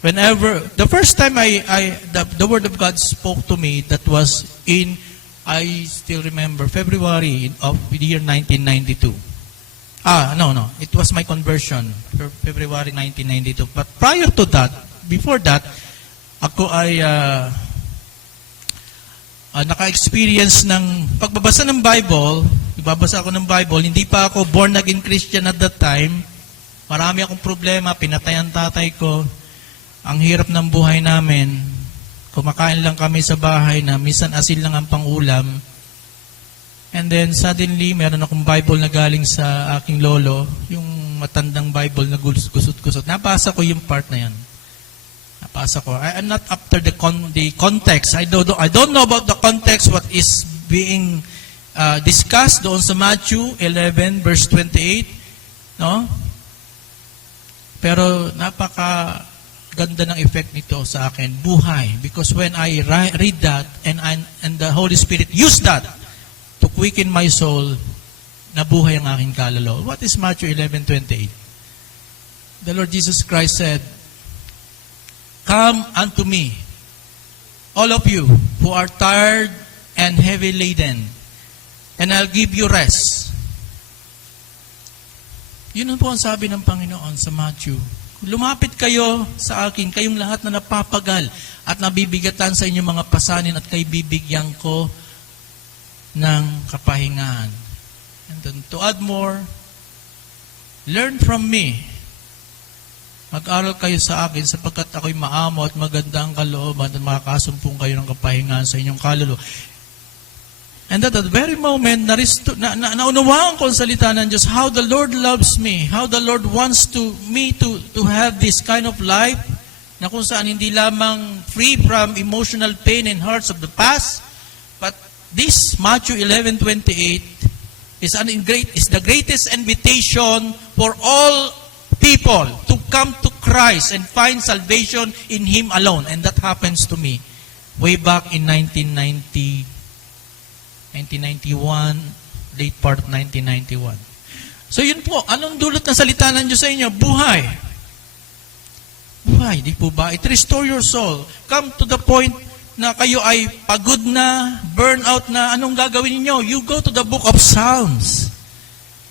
whenever, the first time the Word of God spoke to me, that was in, I still remember, February of the year 1992. No. It was my conversion, February 1992. But prior to that, before that, ako ay naka-experience ng pagbabasa ng Bible. Nagbabasa ako ng Bible. Hindi pa ako born-again Christian at that time. Marami akong problema. Pinatay ang tatay ko. Ang hirap ng buhay namin. Kumakain lang kami sa bahay na minsan asin lang ang pangulam. And then suddenly, meron akong Bible na galing sa aking lolo. Yung matandang Bible na gusot-gusot. Nabasa ko yung part na yan. Napasa ko. I'm not after the context. I don't know about the context what is being discussed doon sa Matthew 11 verse 28, no? Pero napaka ganda ng effect nito sa akin, buhay. Because when I read that and the Holy Spirit use that to quicken my soul, nabuhay ang aking kaluluwa. What is Matthew 11:28? The Lord Jesus Christ said, "Come unto me, all of you who are tired and heavy laden, and I'll give you rest." Yun po ang sabi ng Panginoon sa Matthew. Lumapit kayo sa akin, kayong lahat na napapagal at nabibigatan sa inyong mga pasanin at kay bibigyan ko ng kapahingahan. And then to add more, learn from me. Mag-aral kayo sa akin sapagkat ako'y maamo at maganda ang kalooban at makakasumpong kayo ng kapahingahan sa inyong kaluluwa. And at that very moment, naunawaan ko ang salita ng Diyos, how the Lord loves me, how the Lord wants me to have this kind of life, na kung saan hindi lamang free from emotional pain and hurts of the past, but this Matthew 11:28 is the greatest invitation for all people to come to Christ and find salvation in Him alone. And that happens to me way back in 1991, late part 1991. So yun po, anong dulot ng salita ng Diyos sa inyo? Buhay. Buhay, di po ba? It restore your soul. Come to the point na kayo ay pagod na, burn out na, anong gagawin niyo? You go to the book of Psalms.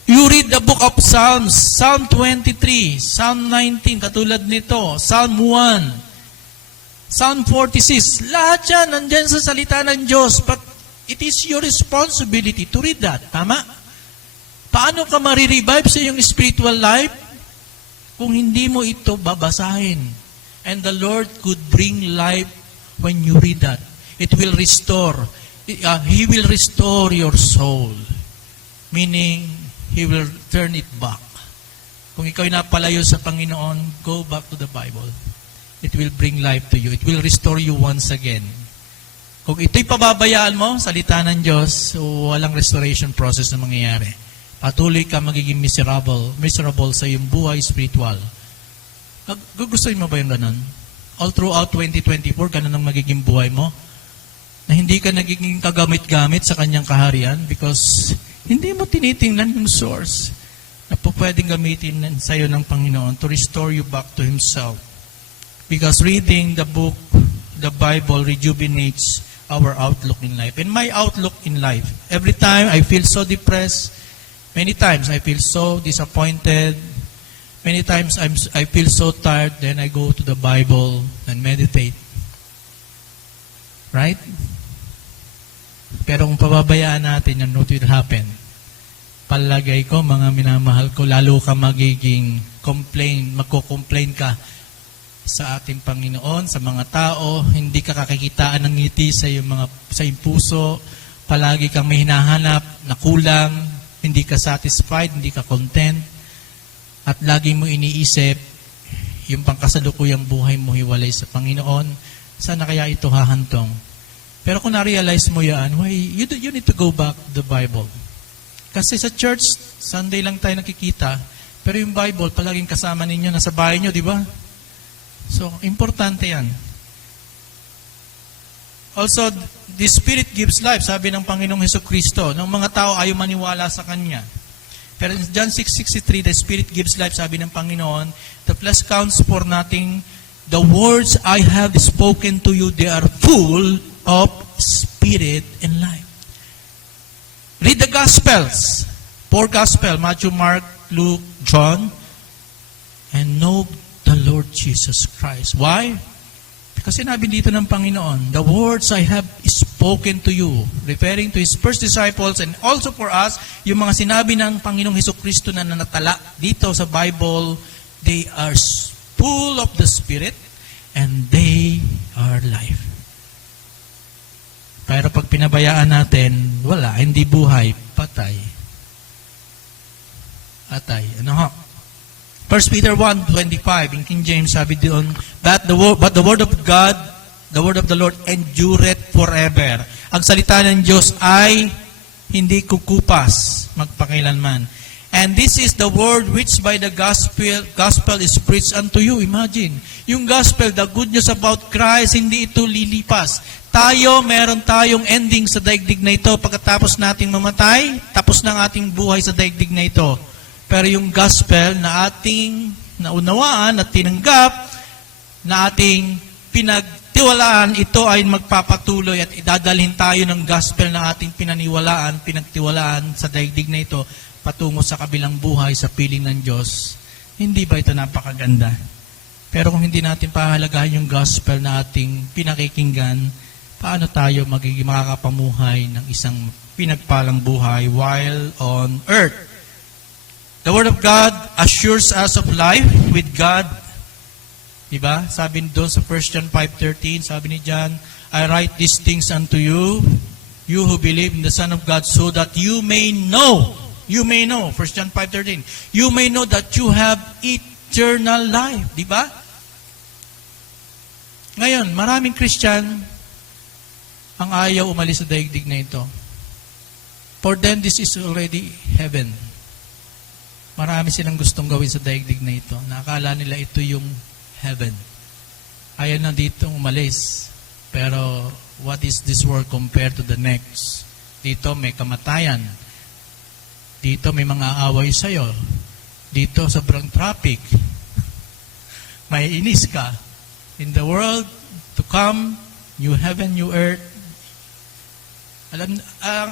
You read the book of Psalms, Psalm 23, Psalm 19, katulad nito, Psalm 1, Psalm 46. Lahat yan, nandyan sa salita ng Diyos. But it is your responsibility to read that. Tama? Paano ka marirevive sa iyong spiritual life kung hindi mo ito babasahin? And the Lord could bring life when you read that. It will restore. He will restore your soul. Meaning, He will turn it back. Kung ikaw ay napalayo sa Panginoon, go back to the Bible. It will bring life to you. It will restore you once again. Kung ito'y pababayaan mo, salita ng Diyos, walang restoration process na mangyayari. Patuloy ka magiging miserable sa iyong buhay spiritual. Gugustuhin mo ba yung ganun? All throughout 2024, ganun ang magiging buhay mo? Na hindi ka nagiging kagamit-gamit sa kanyang kaharian because hindi mo tinitingnan yung source na po pwedeng gamitin sa iyo ng Panginoon to restore you back to Himself. Because reading the book, the Bible, rejuvenates our outlook in life. And my outlook in life, every time I feel so depressed, many times I feel so disappointed, many times I feel so tired, then I go to the Bible and meditate. Right? Pero kung pababayaan natin, yan, what will happen? Palagay ko, mga minamahal ko, lalo ka magiging magko-complain ka sa ating Panginoon, sa mga tao, hindi ka kakikitaan ng ngiti sa iyong puso, palagi kang may hinahanap na kulang, hindi ka satisfied, hindi ka content, at lagi mo iniisip yung pangkasalukuyang buhay mo hiwalay sa Panginoon, sana kaya ito hahantong. Pero kung na-realize mo yan, you need to go back to the Bible. Kasi sa church, Sunday lang tayo nakikita, pero yung Bible, palaging kasama ninyo, nasa bahay nyo, di ba? So, importante yan. Also, the Spirit gives life, sabi ng Panginoong Hesukristo, ng mga tao ayaw maniwala sa Kanya. Pero in John 6:63, the Spirit gives life, sabi ng Panginoon, the flesh counts for nothing. The words I have spoken to you, they are full of Spirit and life. Read the Gospels. 4 Gospel, Matthew, Mark, Luke, John, and know the Lord Jesus Christ. Why? Because sinabi dito ng Panginoon, the words I have spoken to you, referring to His first disciples and also for us, yung mga sinabi ng Panginoong Hesukristo na nanatala dito sa Bible, they are full of the Spirit and they are life. Pero pag pinabayaan natin, wala, hindi buhay, patay. Atay. Ano ho? 1 Peter 1:25 in King James sabi doon, but the word of God, the word of the Lord endureth forever. Ang salita ng Diyos ay hindi kukupas magpakailanman. And this is the word which by the gospel is preached unto you. Imagine, yung gospel, the good news about Christ, hindi ito lilipas. Meron tayong ending sa daigdig na ito. Pagkatapos nating mamatay, tapos na ang ating buhay sa daigdig na ito. Pero yung gospel na ating naunawaan at tinanggap, na ating pinagtiwalaan, ito ay magpapatuloy at idadalhin tayo ng gospel na ating pinagtiwalaan sa daigdig na ito patungo sa kabilang buhay sa piling ng Diyos. Hindi ba ito napakaganda? Pero kung hindi natin pahalagahan yung gospel na ating pinakikinggan, paano tayo makakapamuhay ng isang pinagpalang buhay while on earth? The Word of God assures us of life with God. Diba? Sabi doon sa 1 John 5:13, sabi ni John, I write these things unto you, you who believe in the Son of God, so that you may know, 1 John 5:13, you may know that you have eternal life. Diba? Ngayon, maraming Christian ang ayaw umalis sa daigdig na ito. For them, this is already heaven. Marami silang gustong gawin sa daigdig na ito. Nakakala nila ito yung heaven. Ayaw na dito umalis. Pero what is this world compared to the next? Dito may kamatayan. Dito may mga away sa'yo. Dito sobrang traffic. May inis ka. In the world to come, new heaven, new earth. Ang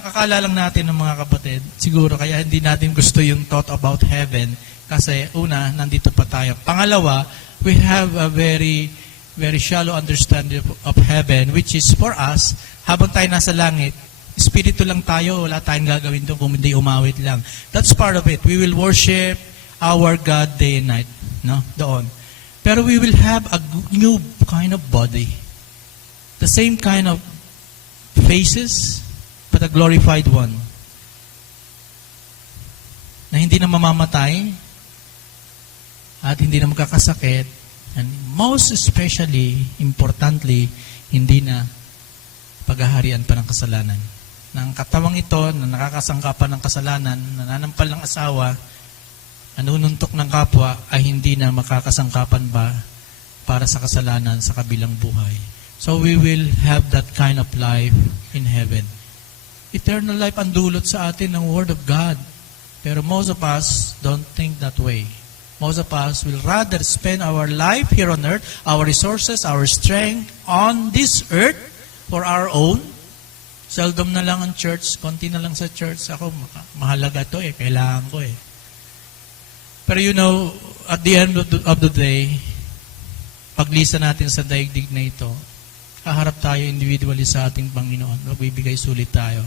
akala lang natin ng mga kapatid, siguro kaya hindi natin gusto yung thought about heaven kasi una, nandito pa tayo. Pangalawa, we have a very, very shallow understanding of heaven which is for us, habang tayo nasa langit, espiritu lang tayo, wala tayong gagawin doon kung hindi umawit lang. That's part of it. We will worship our God day and night. No? Doon. Pero we will have a new kind of body. The same kind of faces, but a glorified one. Na hindi na mamamatay at hindi na magkakasakit, and most especially, importantly, hindi na paghaharian pa ng kasalanan. Na ang katawang ito na nakakasangkapan ng kasalanan, nananampal ng asawa, nanununtok ng kapwa, ay hindi na makakasangkapan ba para sa kasalanan sa kabilang buhay. So we will have that kind of life in heaven. Eternal life ang dulot sa atin ng Word of God. Pero most of us don't think that way. Most of us will rather spend our life here on earth, our resources, our strength on this earth for our own. Seldom na lang ang church, konti na lang sa church. Ako, mahalaga to kailangan ko Pero you know, at the end of the day, paglisa natin sa daigdig na ito, kaharap tayo individually sa ating Panginoon. Magbibigay sulit tayo.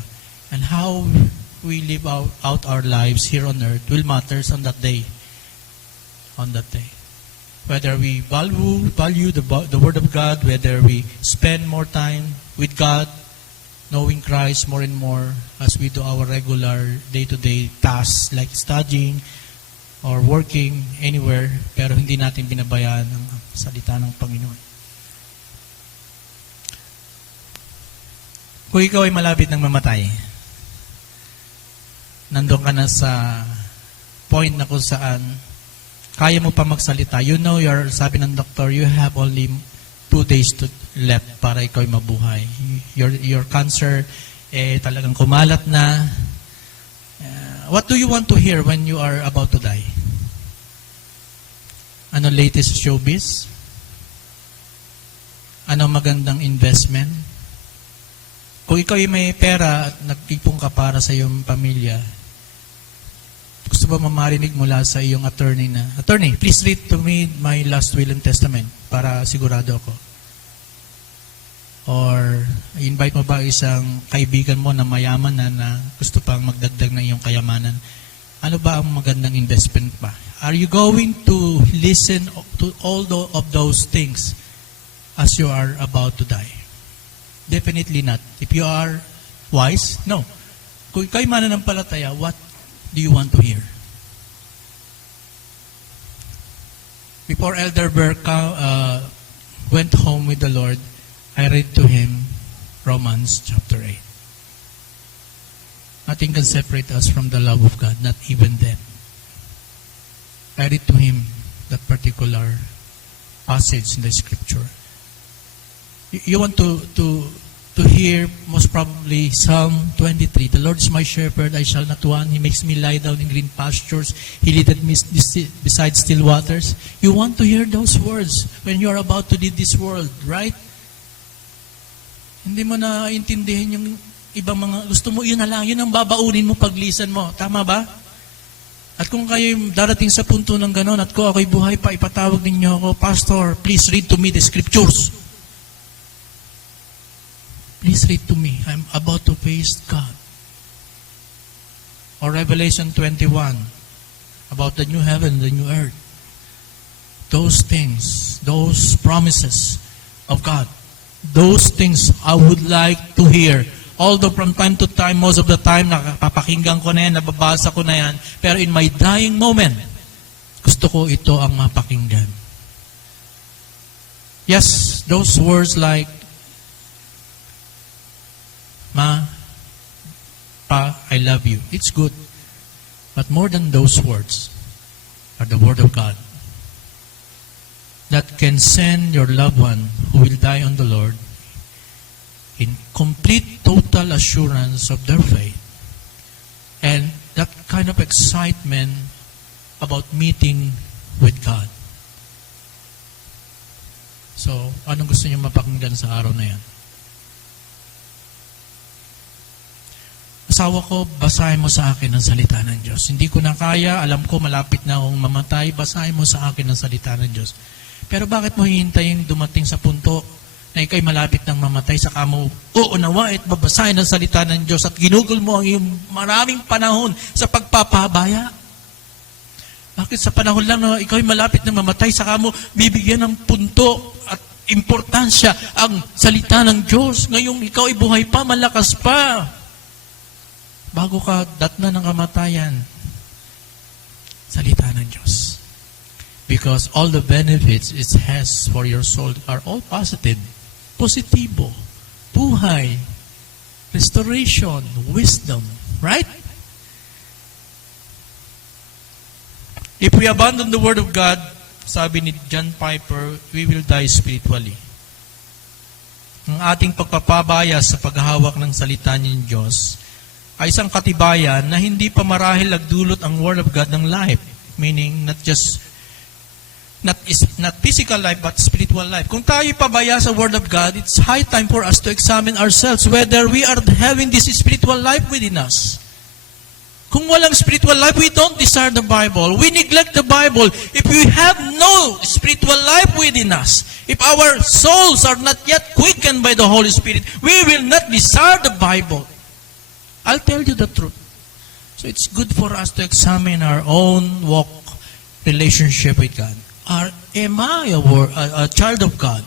And how we live out our lives here on earth will matters on that day. On that day. Whether we value the Word of God, whether we spend more time with God, knowing Christ more and more as we do our regular day-to-day tasks like studying or working anywhere, pero hindi natin binabayaan ang salita ng Panginoon. Kung ikaw ay malapit ng mamatay, nandun ka na sa point na kung saan kaya mo pa magsalita. You know, sabi ng doktor, you have only 2 days left para ikaw ay mabuhay. Your cancer, talagang kumalat na. What do you want to hear when you are about to die? Ano latest showbiz? Ano magandang investment? Kung ikaw ay may pera at nag-ipon ka para sa iyong pamilya, gusto ba mamarinig mula sa iyong attorney na, Attorney, please read to me my last will and testament para sigurado ako. Or invite mo ba isang kaibigan mo na mayaman na gusto pang magdagdag ng iyong kayamanan? Ano ba ang magandang investment pa? Are you going to listen to all of those things as you are about to die? Definitely not. If you are wise, no. Kung ikaw'y mananampalataya, what do you want to hear? Before Elder Berka went home with the Lord, I read to him Romans chapter 8. Nothing can separate us from the love of God, not even death. I read to him that particular passage in the scripture. You want to hear most probably Psalm 23. The Lord is my shepherd, I shall not want. He makes me lie down in green pastures. He leadeth me beside still waters. You want to hear those words when you are about to leave this world, right? Hindi mo na intindihin yung ibang mga, gusto mo yun na lang, yun ang babaunin mo paglisan mo. Tama ba? At kung kayo darating sa punto ng ganon, at kung ako'y buhay pa, ipatawag ninyo ako, Pastor, please read to me the scriptures. Please read to me. I'm about to face God. Or Revelation 21, about the new heaven, the new earth. Those things, those promises of God, those things I would like to hear. Although from time to time, most of the time, nakapapakinggan ko na yan, nababasa ko na yan, pero in my dying moment, gusto ko ito ang mapakinggan. Yes, those words like, Ma, Pa, I love you. It's good. But more than those words are the Word of God that can send your loved one who will die on the Lord in complete, total assurance of their faith and that kind of excitement about meeting with God. So, anong gusto niyo mapakinggan sa araw na yan? Asawa ko, basahin mo sa akin ang salita ng Diyos. Hindi ko na kaya, alam ko malapit na akong mamatay, basahin mo sa akin ang salita ng Diyos. Pero bakit mo hihintayin dumating sa punto na ikaw'y malapit ng mamatay, saka mo uunawa at babasahin ang salita ng Diyos at ginugol mo ang iyong maraming panahon sa pagpapabaya? Bakit sa panahon lang na ikaw'y malapit ng mamatay, saka mo bibigyan ng punto at importansya ang salita ng Diyos? Ngayong ikaw'y buhay pa, malakas pa. Bago ka datna ng kamatayan, salita ng Diyos. Because all the benefits it has for your soul are all positive. Positibo, buhay, restoration, wisdom, right? If we abandon the Word of God, sabi ni John Piper, we will die spiritually. Ang ating pagpapabaya sa paghahawak ng salita ng Diyos ay isang katibayan na hindi pa marahil nagdulot ang Word of God ng life. Meaning, not physical life, but spiritual life. Kung tayo pabaya sa Word of God, it's high time for us to examine ourselves whether we are having this spiritual life within us. Kung walang spiritual life, we don't desire the Bible. We neglect the Bible. If we have no spiritual life within us, if our souls are not yet quickened by the Holy Spirit, we will not desire the Bible. I'll tell you the truth. So it's good for us to examine our own walk, relationship with God. Am I a child of God?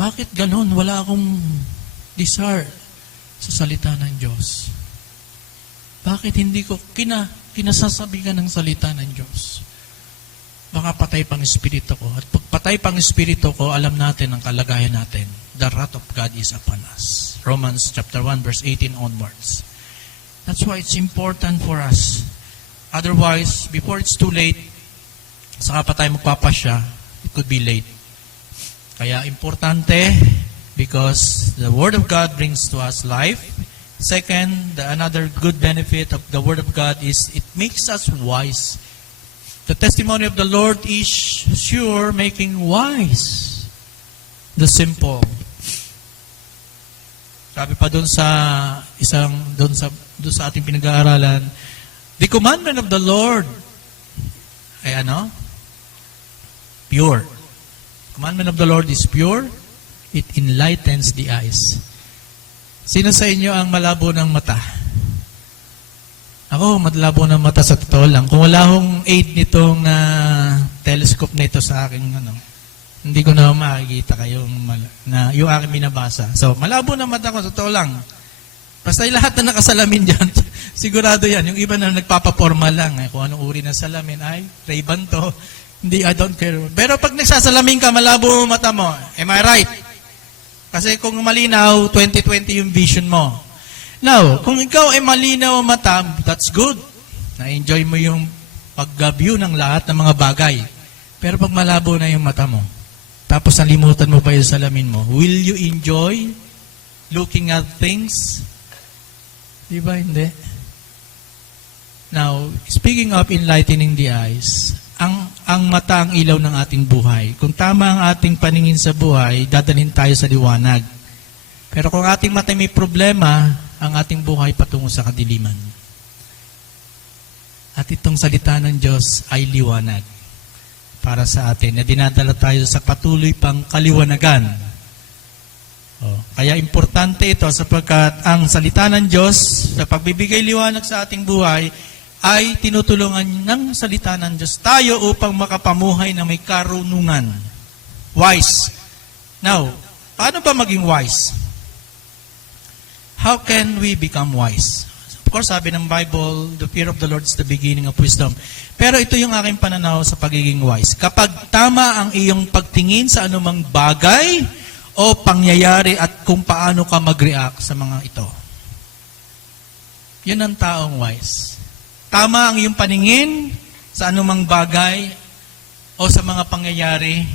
Bakit ganun? Wala akong desire sa salita ng Diyos. Bakit hindi ko kinasasabihan ng salita ng Diyos? Baka patay pang espiritu ko. At pag patay pang espiritu ko, alam natin ang kalagayan natin. The wrath of God is upon us. Romans chapter 1 verse 18 onwards. That's why it's important for us. Otherwise, before it's too late, saka pa tayo magpapasya, it could be late. Kaya importante, because the Word of God brings to us life. Second, another good benefit of the Word of God is it makes us wise. The testimony of the Lord is sure, making wise the simple. Sabi pa doon sa ating pinag-aaralan, the commandment of the Lord ay ano? Pure. Commandment of the Lord is pure. It enlightens the eyes. Sino sa inyo ang malabo ng mata? Ako, malabo ng mata sa totoo lang. Kung wala akong aid nitong telescope na ito sa akin, hindi ko na makikita kayo yung aking binabasa. So, malabo ng mata ko, totoo lang. Basta lahat na nakasalamin dyan, sigurado yan. Yung iba na nagpapaporma lang, kung anong uri ng salamin, ay, Ray-Ban to. Hindi, I don't care. Pero pag nagsasalamin ka, malabo ang mata mo. Am I right? Kasi kung malinaw, 2020 yung vision mo. Now, kung ikaw ay malinaw ang mata, that's good. Na-enjoy mo yung pag-view ng lahat ng mga bagay. Pero pag malabo na yung mata mo, tapos nalimutan mo pa yung salamin mo, will you enjoy looking at things? Di ba? Hindi. Now, speaking of enlightening the eyes, ang mata ang ilaw ng ating buhay. Kung tama ang ating paningin sa buhay, dadalhin tayo sa liwanag. Pero kung ating mata may problema, ang ating buhay patungo sa kadiliman. At itong salita ng Diyos ay liwanag para sa atin na dinadala tayo sa patuloy pang kaliwanagan. Kaya importante ito sapagkat ang salita ng Diyos sa pagbibigay liwanag sa ating buhay ay tinutulungan ng salita ng Diyos tayo upang makapamuhay na may karunungan. Wise. Now, paano ba maging wise? How can we become wise? Of course, sabi ng Bible, the fear of the Lord is the beginning of wisdom. Pero ito yung aking pananaw sa pagiging wise. Kapag tama ang iyong pagtingin sa anumang bagay o pangyayari at kung paano ka mag-react sa mga ito. Yun ang taong wise. Tama ang iyong paningin sa anumang bagay o sa mga pangyayari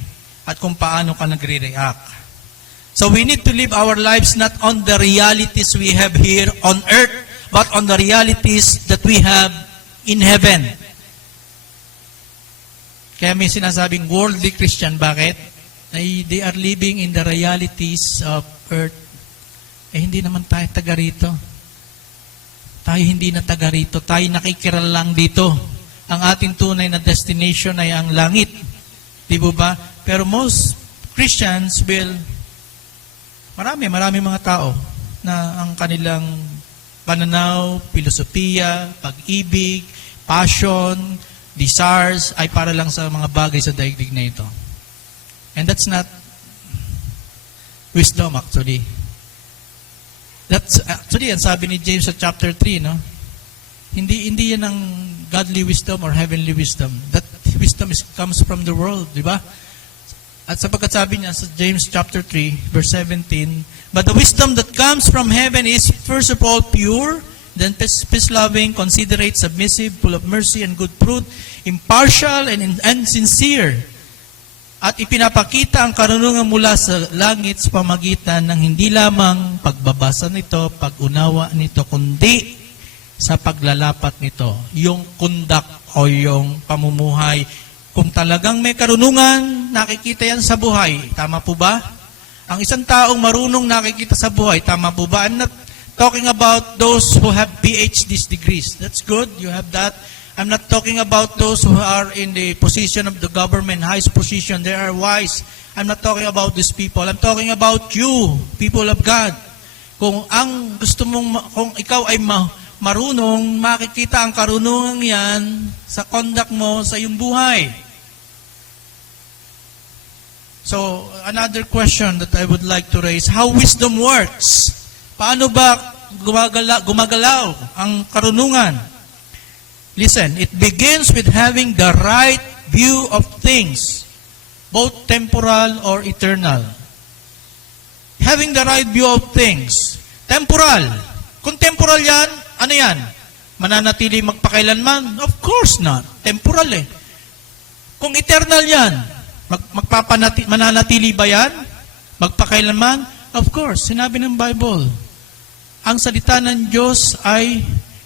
at kung paano ka nagre-react. So we need to live our lives not on the realities we have here on earth, but on the realities that we have in heaven. Kaya may sinasabing worldly Christian. Bakit? They are living in the realities of earth. Hindi naman tayo taga rito. Tayo hindi na taga rito. Tayo nakikiral lang dito. Ang ating tunay na destination ay ang langit. Di ba? Pero most Christians will, marami mga tao na ang kanilang pananaw, filosofiya, pag-ibig, passion, desires ay para lang sa mga bagay sa daigdig na ito. And that's not wisdom actually. That's actually, ang sabi ni James sa chapter 3, no? Hindi yan ang godly wisdom or heavenly wisdom. That wisdom comes from the world, di ba? At sapagkat sabi niya sa James chapter 3, verse 17, but the wisdom that comes from heaven is first of all pure, then peace-loving, considerate, submissive, full of mercy and good fruit, impartial and sincere. At ipinapakita ang karunungan mula sa langit sa pamagitan ng hindi lamang pagbabasa nito, pag-unawa nito, kundi sa paglalapat nito. Yung conduct o yung pamumuhay. Kung talagang may karunungan, nakikita yan sa buhay. Tama po ba? Ang isang taong marunong nakikita sa buhay, tama po ba? I'm not talking about those who have PhD degrees. That's good, you have that. I'm not talking about those who are in the position of the government, highest position. They are wise. I'm not talking about these people. I'm talking about you, people of God. Kung ang gusto mong, kung ikaw ay marunong, makikita ang karunungan yan sa conduct mo sa iyong buhay. So, another question that I would like to raise, how wisdom works? Paano ba gumagalaw ang karunungan? Listen, it begins with having the right view of things, both temporal or eternal. Having the right view of things. Temporal. Kung temporal yan, ano yan? Mananatili magpakailanman? Of course not. Temporal eh. Kung eternal yan, mananatili ba yan? Magpakailanman? Of course. Sinabi ng Bible, ang salita ng Diyos ay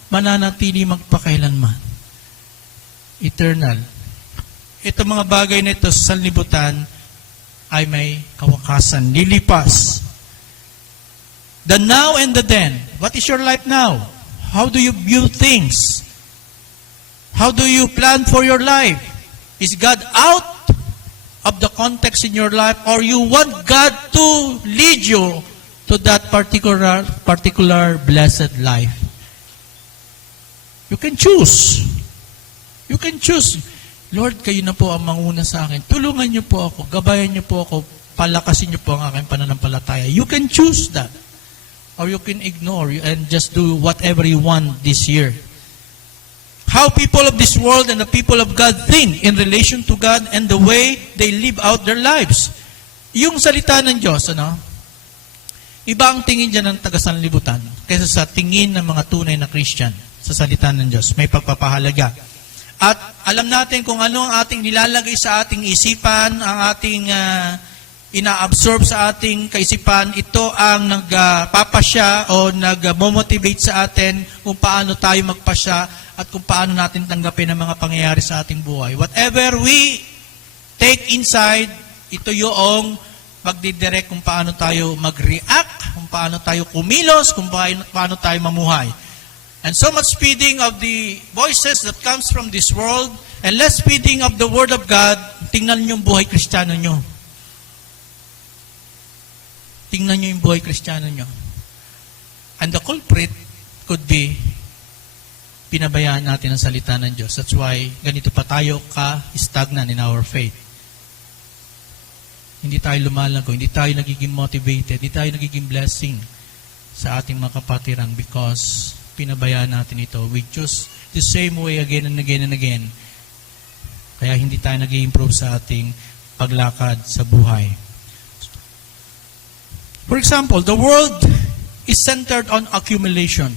mananatili magpakailanman. Eternal. Ito mga bagay na ito sa sanlibutan ay may kawakasan, lilipas. The now and the then. What is your life now? How do you view things? How do you plan for your life? Is God out of the context in your life or you want God to lead you to that particular blessed life? You can choose. You can choose. Lord, kayo na po ang manguna sa akin. Tulungan niyo po ako. Gabayan niyo po ako. Palakasin niyo po ang aking pananampalataya. You can choose that. Or you can ignore and just do whatever you want this year. how people of this world and the people of God think in relation to God and the way they live out their lives. Yung salita ng Diyos, iba ang tingin dyan ng taga-sanlibutan kaysa sa tingin ng mga tunay na Christian sa salita ng Diyos. May pagpapahalaga. At alam natin kung ano ang ating nilalagay sa ating isipan, ang ating ina-absorb sa ating kaisipan, ito ang nagpapasya o nag-motivate sa atin kung paano tayo magpasya at kung paano natin tanggapin ang mga pangyayari sa ating buhay. Whatever we take inside, ito yung magdidirect kung paano tayo mag-react, kung paano tayo kumilos, kung paano tayo mamuhay. And so much feeding of the voices that comes from this world and less feeding of the Word of God, tingnan niyo yung buhay Kristiyano niyo. Tingnan niyo yung buhay Kristiyano niyo. And the culprit could be pinabayaan natin ang salita ng Diyos. That's why ganito pa tayo ka-stagnant in our faith. Hindi tayo lumalago, hindi tayo nagiging motivated, hindi tayo nagiging blessing sa ating mga kapatiran because pinabayaan natin ito. We choose the same way again and again and again. Kaya hindi tayo nag-i-improve sa ating paglakad sa buhay. For example, the world is centered on accumulation.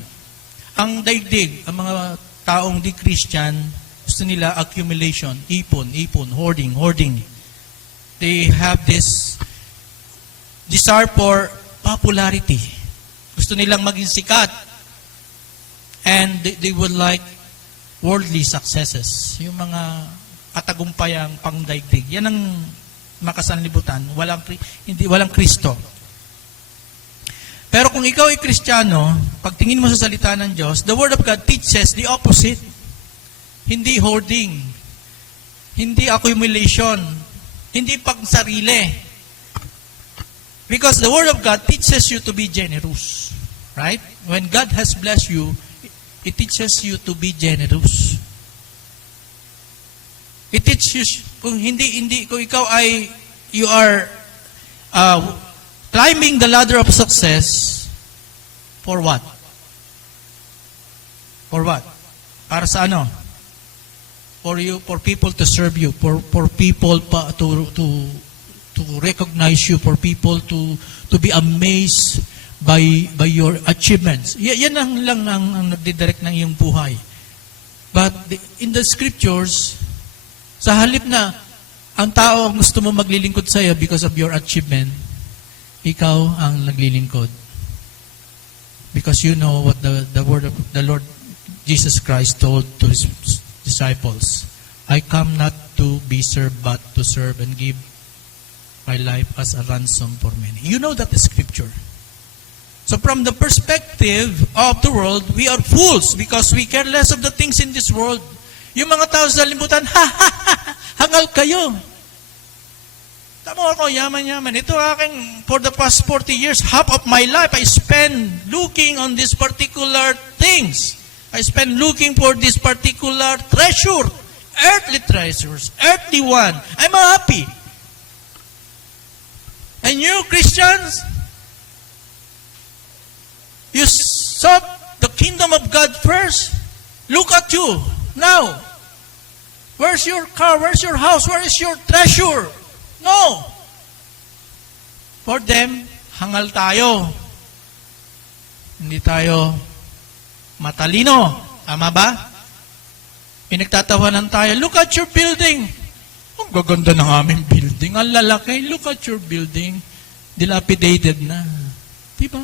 Ang daigdig, ang mga taong di Christian, gusto nila accumulation, ipon, hoarding. They have this desire for popularity. Gusto nilang maging sikat. And they would like worldly successes. Yung mga katagumpayang pangdaigdig. Yan ang makasanlibutan. Walang Kristo. Pero kung ikaw ay Kristiyano, pagtingin mo sa salita ng Diyos, the Word of God teaches the opposite. Hindi hoarding. Hindi accumulation. Hindi pagsarili. Because the Word of God teaches you to be generous. Right? When God has blessed you, it teaches you to be generous. It teaches you, kung ikaw ay, you are climbing the ladder of success, for what? For what? Para sa ano? For people to serve you, for people to recognize you, for people to be amazed by your achievements. Yan lang ang nagdidirect ng iyong buhay. But in the scriptures, sa halip na ang tao ang gusto mo maglilingkod sa iyo because of your achievement, ikaw ang naglilingkod. Because you know what the word of the Lord Jesus Christ told to His disciples, I come not to be served, but to serve and give my life as a ransom for many. You know that is scripture. So from the perspective of the world, we are fools because we care less of the things in this world. Yung mga tao sa limutan, hangal kayo. Tama ako, yaman. Ito aking, for the past 40 years, half of my life I spend looking on these particular things. I spend looking for this particular treasure, earthly treasures, earthly one. I'm happy. And you Christians, you sought the kingdom of God first. Look at you now. Where's your car? Where's your house? Where is your treasure? No. For them, hangal tayo. Hindi tayo matalino. Tama ba? Pinagtatawanan tayo. Look at your building. Ang gaganda ng aming building. Ang lalaki. Look at your building. Dilapidated na. Diba?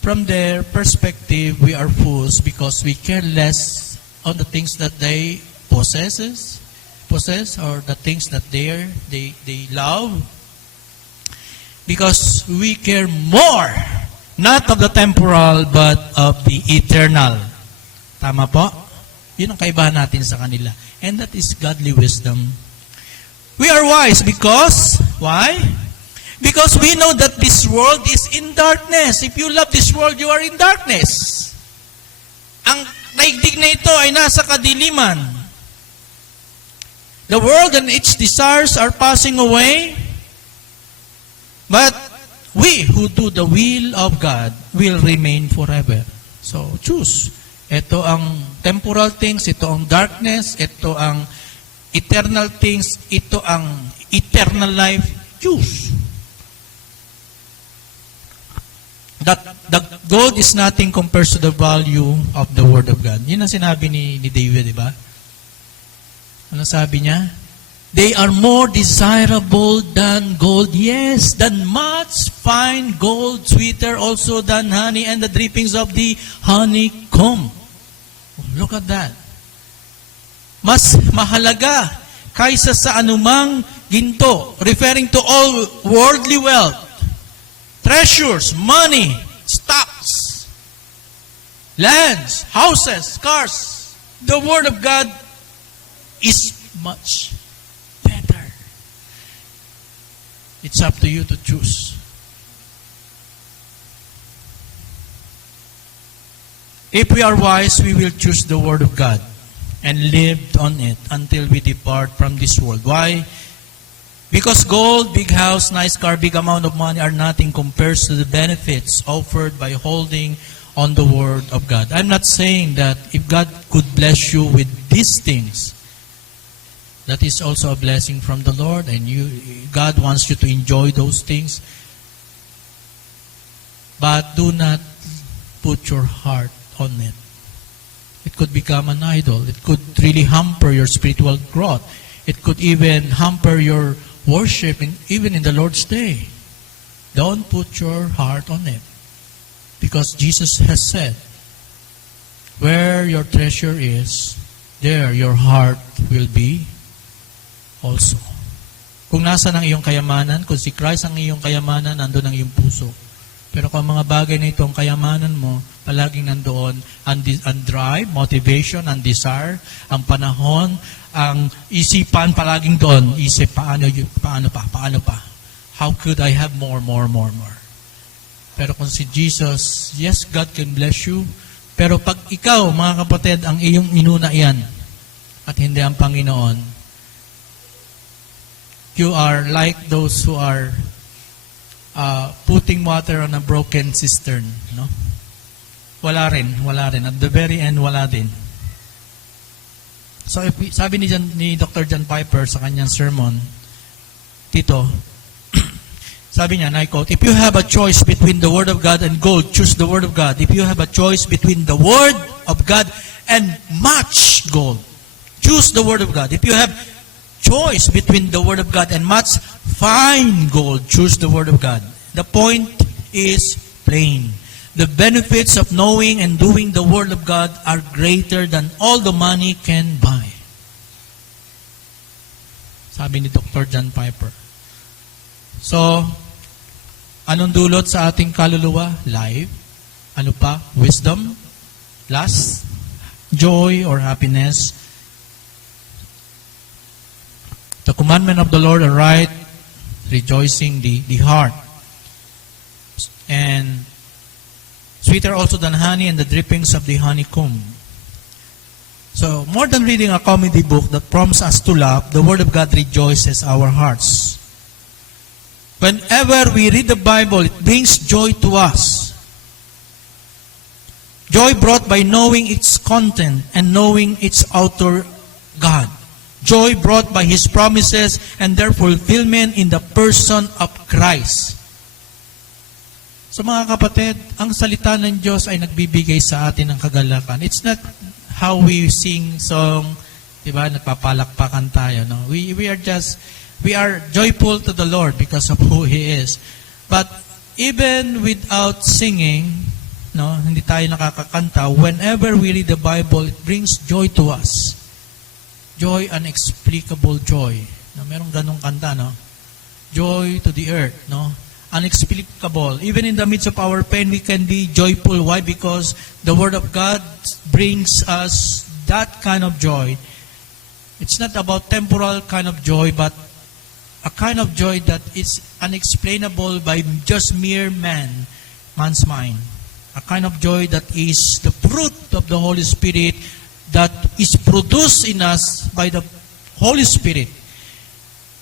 From their perspective, we are fools because we care less on the things that they possess or the things that they love. Because we care more, not of the temporal, but of the eternal. Tama po? Yun ang kaibahan natin sa kanila. And that is godly wisdom. We are wise because, why? Because we know that this world is in darkness. If you love this world, you are in darkness. Ang daigdig na ito ay nasa kadiliman. The world and its desires are passing away, but we who do the will of God will remain forever. So choose. Ito ang temporal things, ito ang darkness, ito ang eternal things, ito ang eternal life. Choose. That the gold is nothing compared to the value of the Word of God. Yun ang sinabi ni David, di ba? Ano sabi niya? They are more desirable than gold, yes, than much fine gold, sweeter also than honey and the drippings of the honeycomb. Oh, look at that. Mas mahalaga kaysa sa anumang ginto, referring to all worldly wealth, treasures, money, stocks, lands, houses, cars. The Word of God is much better. It's up to you to choose. If we are wise, we will choose the Word of God and live on it until we depart from this world. Why? Because gold, big house, nice car, big amount of money are nothing compared to the benefits offered by holding on the Word of God. I'm not saying that if God could bless you with these things, that is also a blessing from the Lord, and God wants you to enjoy those things. But do not put your heart on it. It could become an idol. It could really hamper your spiritual growth. It could even hamper your worship, even in the Lord's Day. Don't put your heart on it. Because Jesus has said, where your treasure is, there your heart will be also. Kung nasa ang iyong kayamanan, kung si Christ ang iyong kayamanan, nandun ang iyong puso. Pero kung mga bagay na ito, ang kayamanan mo, palaging nandoon, ang drive, motivation, ang desire, ang panahon, ang isipan, palaging doon, isip, paano pa? How could I have more? Pero kung si Jesus, yes, God can bless you, pero pag ikaw, mga kapatid, ang iyong inuna yan, at hindi ang Panginoon, you are like those who are putting water on a broken cistern. No? Wala rin. At the very end, wala din. So, sabi ni Dr. John Piper sa kanyang sermon, dito, sabi niya, and I quote, if you have a choice between the Word of God and gold, choose the Word of God. If you have a choice between the Word of God and much gold, choose the Word of God. If you have choice between the Word of God and much fine gold, choose the Word of God. The point is plain. The benefits of knowing and doing the Word of God are greater than all the money can buy. Sabi ni Dr. John Piper. So, anong dulot sa ating kaluluwa? Life. Ano pa? Wisdom. Lust. Joy or happiness. The commandment of the Lord are right, rejoicing the heart. And sweeter also than honey and the drippings of the honeycomb. So, more than reading a comedy book that prompts us to laugh, the Word of God rejoices our hearts. Whenever we read the Bible, it brings joy to us. Joy brought by knowing its content and knowing its author, God. Joy brought by His promises and their fulfillment in the person of Christ. So mga kapatid, ang salita ng Diyos ay nagbibigay sa atin ng kagalakan. It's not how we sing song, diba, nagpapalakpakan tayo. No? We are joyful to the Lord because of who He is. But even without singing, no, hindi tayo nakakakanta, whenever we read the Bible, it brings joy to us. Joy, unexplicable joy. No, merong ganong kanta, no? Joy to the earth, no? Unexplicable. Even in the midst of our pain, we can be joyful. Why? Because the Word of God brings us that kind of joy. It's not about temporal kind of joy, but a kind of joy that is unexplainable by just mere man's mind. A kind of joy that is the fruit of the Holy Spirit that is produced in us by the Holy Spirit.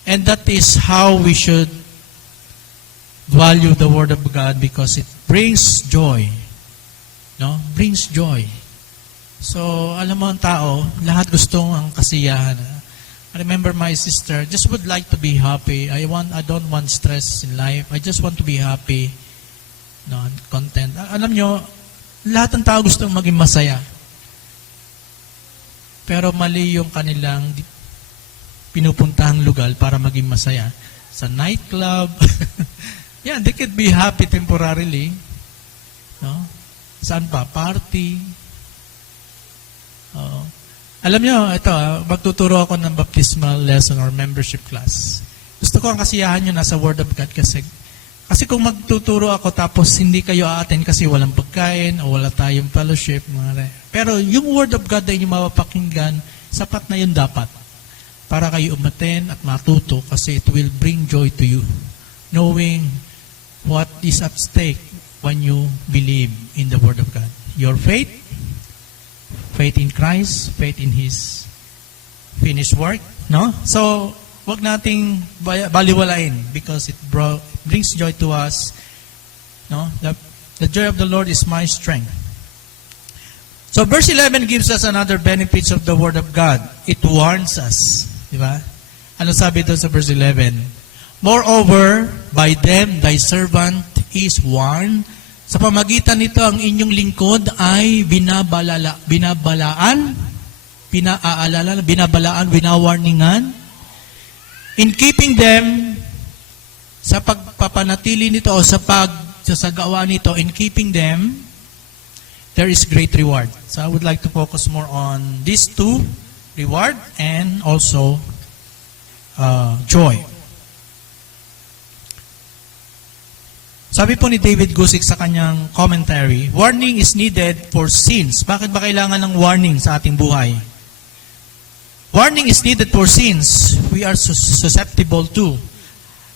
And that is how we should value the Word of God, because it brings joy. No? Brings joy. So, alam mo ang tao, lahat gustong ang kasiyahan. I remember my sister just would like to be happy. I don't want stress in life. I just want to be happy, no, and content. Alam nyo, lahat ng tao gustong maging masaya. Pero mali yung kanilang pinupuntahang lugar para maging masaya. Sa nightclub, yeah, they could be happy temporarily. No? Saan pa? Party. Alam nyo, ito, magtuturo ako ng baptismal lesson or membership class. Gusto ko ang kasiyahan nyo nasa Word of God kasi kung magtuturo ako tapos hindi kayo a-attend kasi walang pagkain o wala tayong fellowship, pero yung Word of God na inyong mapapakinggan, sapat na yun dapat para kayo umattend at matuto kasi it will bring joy to you knowing what is at stake when you believe in the Word of God. Your faith in Christ, faith in His finished work, no? So, wag nating baliwalain because it brings joy to us, no? The joy of the Lord is my strength. So, verse 11 gives us another benefits of the Word of God. It warns us, di ba? Ano sabi doon sa verse 11? Moreover, by them thy servant is warned. Sa pamagitan nito, ang inyong lingkod ay binabalaan, winawarningan. In keeping them, sa pagpapanatili nito o sa pagsasagawa nito, in keeping them, there is great reward. So I would like to focus more on these two, reward and also joy. Sabi po ni David Guzik sa kanyang commentary, warning is needed for sins. Bakit ba kailangan ng warning sa ating buhay? Warning is needed for sins we are susceptible to.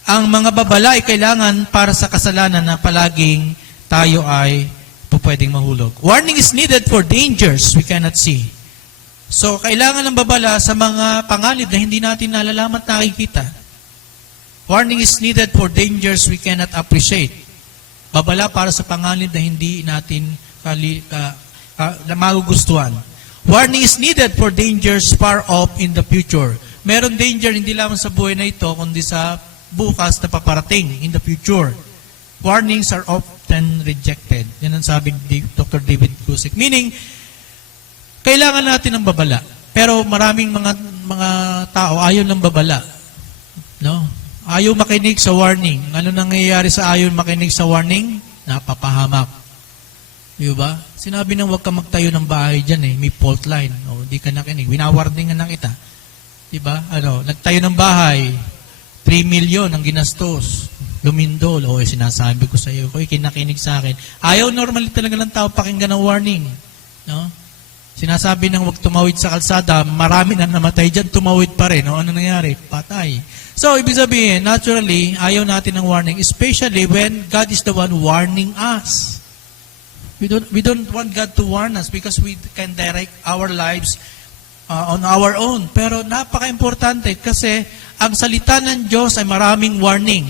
Ang mga babala ay kailangan para sa kasalanan na palaging tayo ay pwedeng mahulog. Warning is needed for dangers we cannot see. So, kailangan ng babala sa mga panganib na hindi natin nalalaman at nakikita. Warning is needed for dangers we cannot appreciate. Babala para sa panganib na hindi natin na magugustuhan. Warning is needed for dangers far off in the future. Meron danger hindi lamang sa buhay na ito, kundi sa bukas na paparating in the future. Warnings are often rejected. Yan ang sabi ni Dr. David Guzik. Meaning, kailangan natin ng babala. Pero maraming mga tao ayaw ng babala. No? Ayaw makinig sa warning. Ano nangyayari sa ayaw makinig sa warning? Napapahamak. Di ba? Sinabi nang huwag ka magtayo ng bahay dyan eh. May fault line. O, di ka nakinig. Winawarningan na kita. Di ba? Nagtayo ng bahay. 3 million ang ginastos. Lumindol. O, sinasabi ko sa iyo. Kinakinig sa akin. Ayaw normally talaga ng tao pakinggan ng warning. No? Sinasabi nang huwag tumawid sa kalsada, marami na namatay dyan, tumawid pa rin. O, ano nangyari? Patay. So, ibig sabihin, naturally, ayaw natin ng warning, especially when God is the one warning us. We don't want God to warn us because we can direct our lives on our own. Pero napaka-importante kasi ang salita ng Diyos ay maraming warning.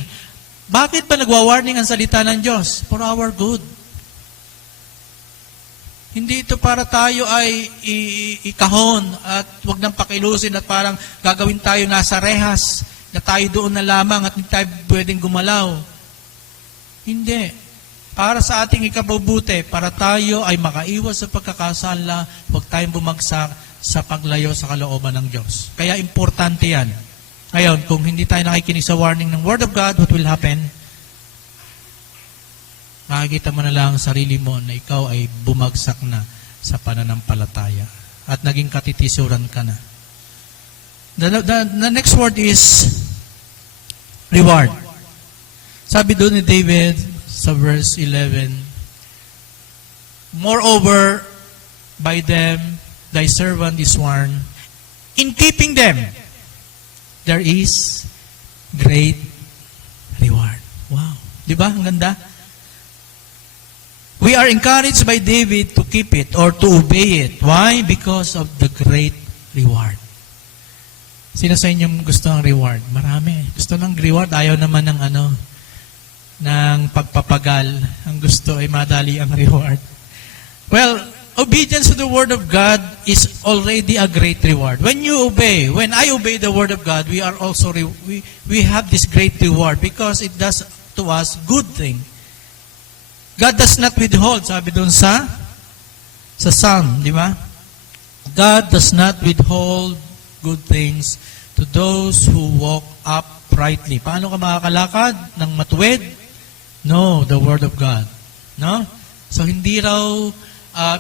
Bakit ba nagwa-warning ang salita ng Diyos? For our good. Hindi ito para tayo ay ikahon at wag nang pakilusin at parang gagawin tayo nasa rehas na tayo doon na lamang at hindi tayo pwedeng gumalaw. Hindi. Para sa ating ikabubuti, para tayo ay makaiwas sa pagkakasala, huwag tayong bumagsak sa paglayo sa kalooban ng Diyos. Kaya importante yan. Ngayon, kung hindi tayo nakikinig sa warning ng Word of God, what will happen? Makikita mo na lang ang sarili mo na ikaw ay bumagsak na sa pananampalataya at naging katitisuran ka na. The next word is reward. Sabi doon ni David sa verse 11, moreover, by them thy servant is warned, in keeping them there is great reward. Wow. Di ba? Ang ganda. We are encouraged by David to keep it or to obey it. Why? Because of the great reward. Sino sa inyong gusto ng reward? Marami. Gusto ng reward, ayaw naman ng ng pagpapagal. Ang gusto ay madali ang reward. Well, obedience to the Word of God is already a great reward. When you obey, when I obey the Word of God, we are also, we have this great reward because it does to us good thing. God does not withhold, sabi doon sa Psalm, di ba? God does not withhold good things to those who walk uprightly. Paano ka makakalakad ng matuwid? No, the Word of God. No? So, hindi raw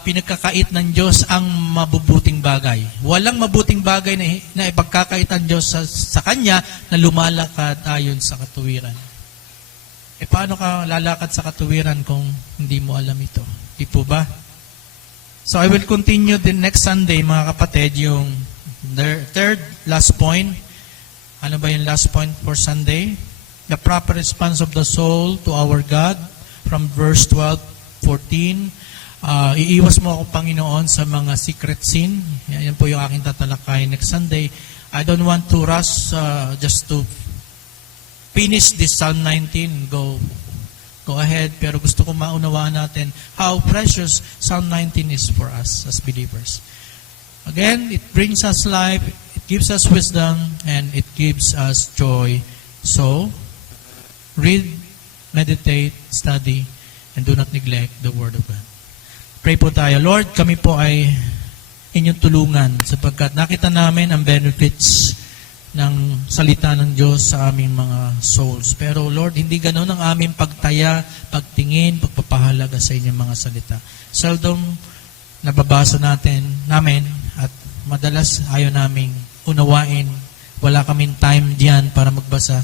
pinagkakait ng Diyos ang mabubuting bagay. Walang mabuting bagay na ipagkakait ng Diyos sa Kanya na lumalakad ayon sa katuwiran. Paano ka lalakad sa katuwiran kung hindi mo alam ito? Di po ba? So, I will continue the next Sunday, mga kapatid, yung third, last point. Ano ba yung last point for Sunday? The proper response of the soul to our God from verse 12, 14. Iiwas mo ako, Panginoon, sa mga secret sin. Yan po yung aking tatalakayin next Sunday. I don't want to rush just to finish this Psalm 19. Go ahead. Pero gusto ko maunawaan natin how precious Psalm 19 is for us as believers. Again, it brings us life, it gives us wisdom, and it gives us joy. So, read, meditate, study, and do not neglect the Word of God. Pray po tayo. Lord, kami po ay inyong tulungan sapagkat nakita namin ang benefits ng salita ng Diyos sa aming mga souls. Pero Lord, hindi ganoon ang aming pagtaya, pagtingin, pagpapahalaga sa inyong mga salita. Seldom nababasa namin at madalas ayaw naming unawain. Wala kaming time diyan para magbasa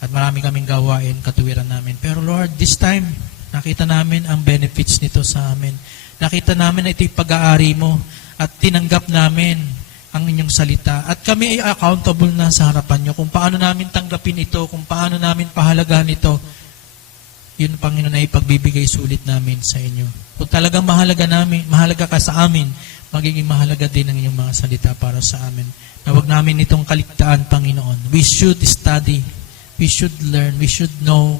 at marami kaming gawain, katuwiran namin. Pero Lord, this time, nakita namin ang benefits nito sa amin. Nakita namin na ito'y pag-aari mo at tinanggap namin ang inyong salita. At kami ay accountable na sa harapan nyo kung paano namin tanggapin ito, kung paano namin pahalagahan ito. Yun, Panginoon, ay pagbibigay sulit namin sa inyo. Kung talagang mahalaga ka sa amin, magiging mahalaga din ang inyong mga salita para sa amin. Na huwag namin itong kaligtaan, Panginoon. We should study, we should learn, we should know,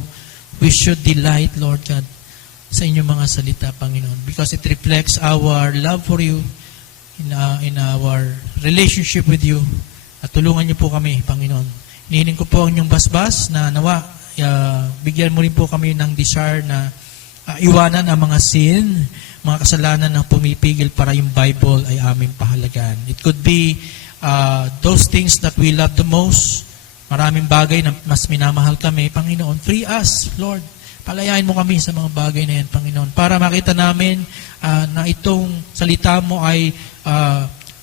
we should delight, Lord God, sa inyong mga salita, Panginoon. Because it reflects our love for you, in our relationship with you. At tulungan niyo po kami, Panginoon. Hinihiling ko po ang inyong basbas na nawa, bigyan mo rin po kami ng desire na iwanan ang mga sin, mga kasalanan na pumipigil para yung Bible ay aming pahalagaan. It could be those things that we love the most. Maraming bagay na mas minamahal kami. Panginoon, free us, Lord. Palayain mo kami sa mga bagay na yan, Panginoon, para makita namin na itong salita mo ay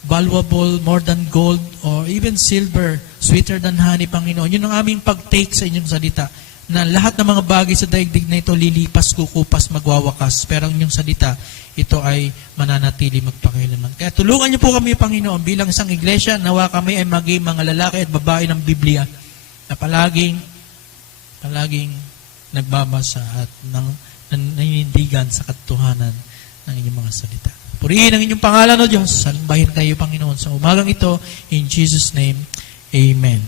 valuable more than gold or even silver, sweeter than honey, Panginoon. Yun ang aming pag-take sa inyong salita, na lahat ng mga bagay sa daigdig na ito lilipas, kukupas, magwawakas. Pero ang inyong salita, ito ay mananatili magpakailanman. Kaya tulungan niyo po kami, Panginoon, bilang isang iglesia, nawa kami ay maging mga lalaki at babae ng Biblia na palaging nagbabasa at naninindigan sa katotohanan ng inyong mga salita. Purihin ang inyong pangalan, O Diyos. Salambahin kayo, Panginoon, sa umagang ito. In Jesus' name, Amen.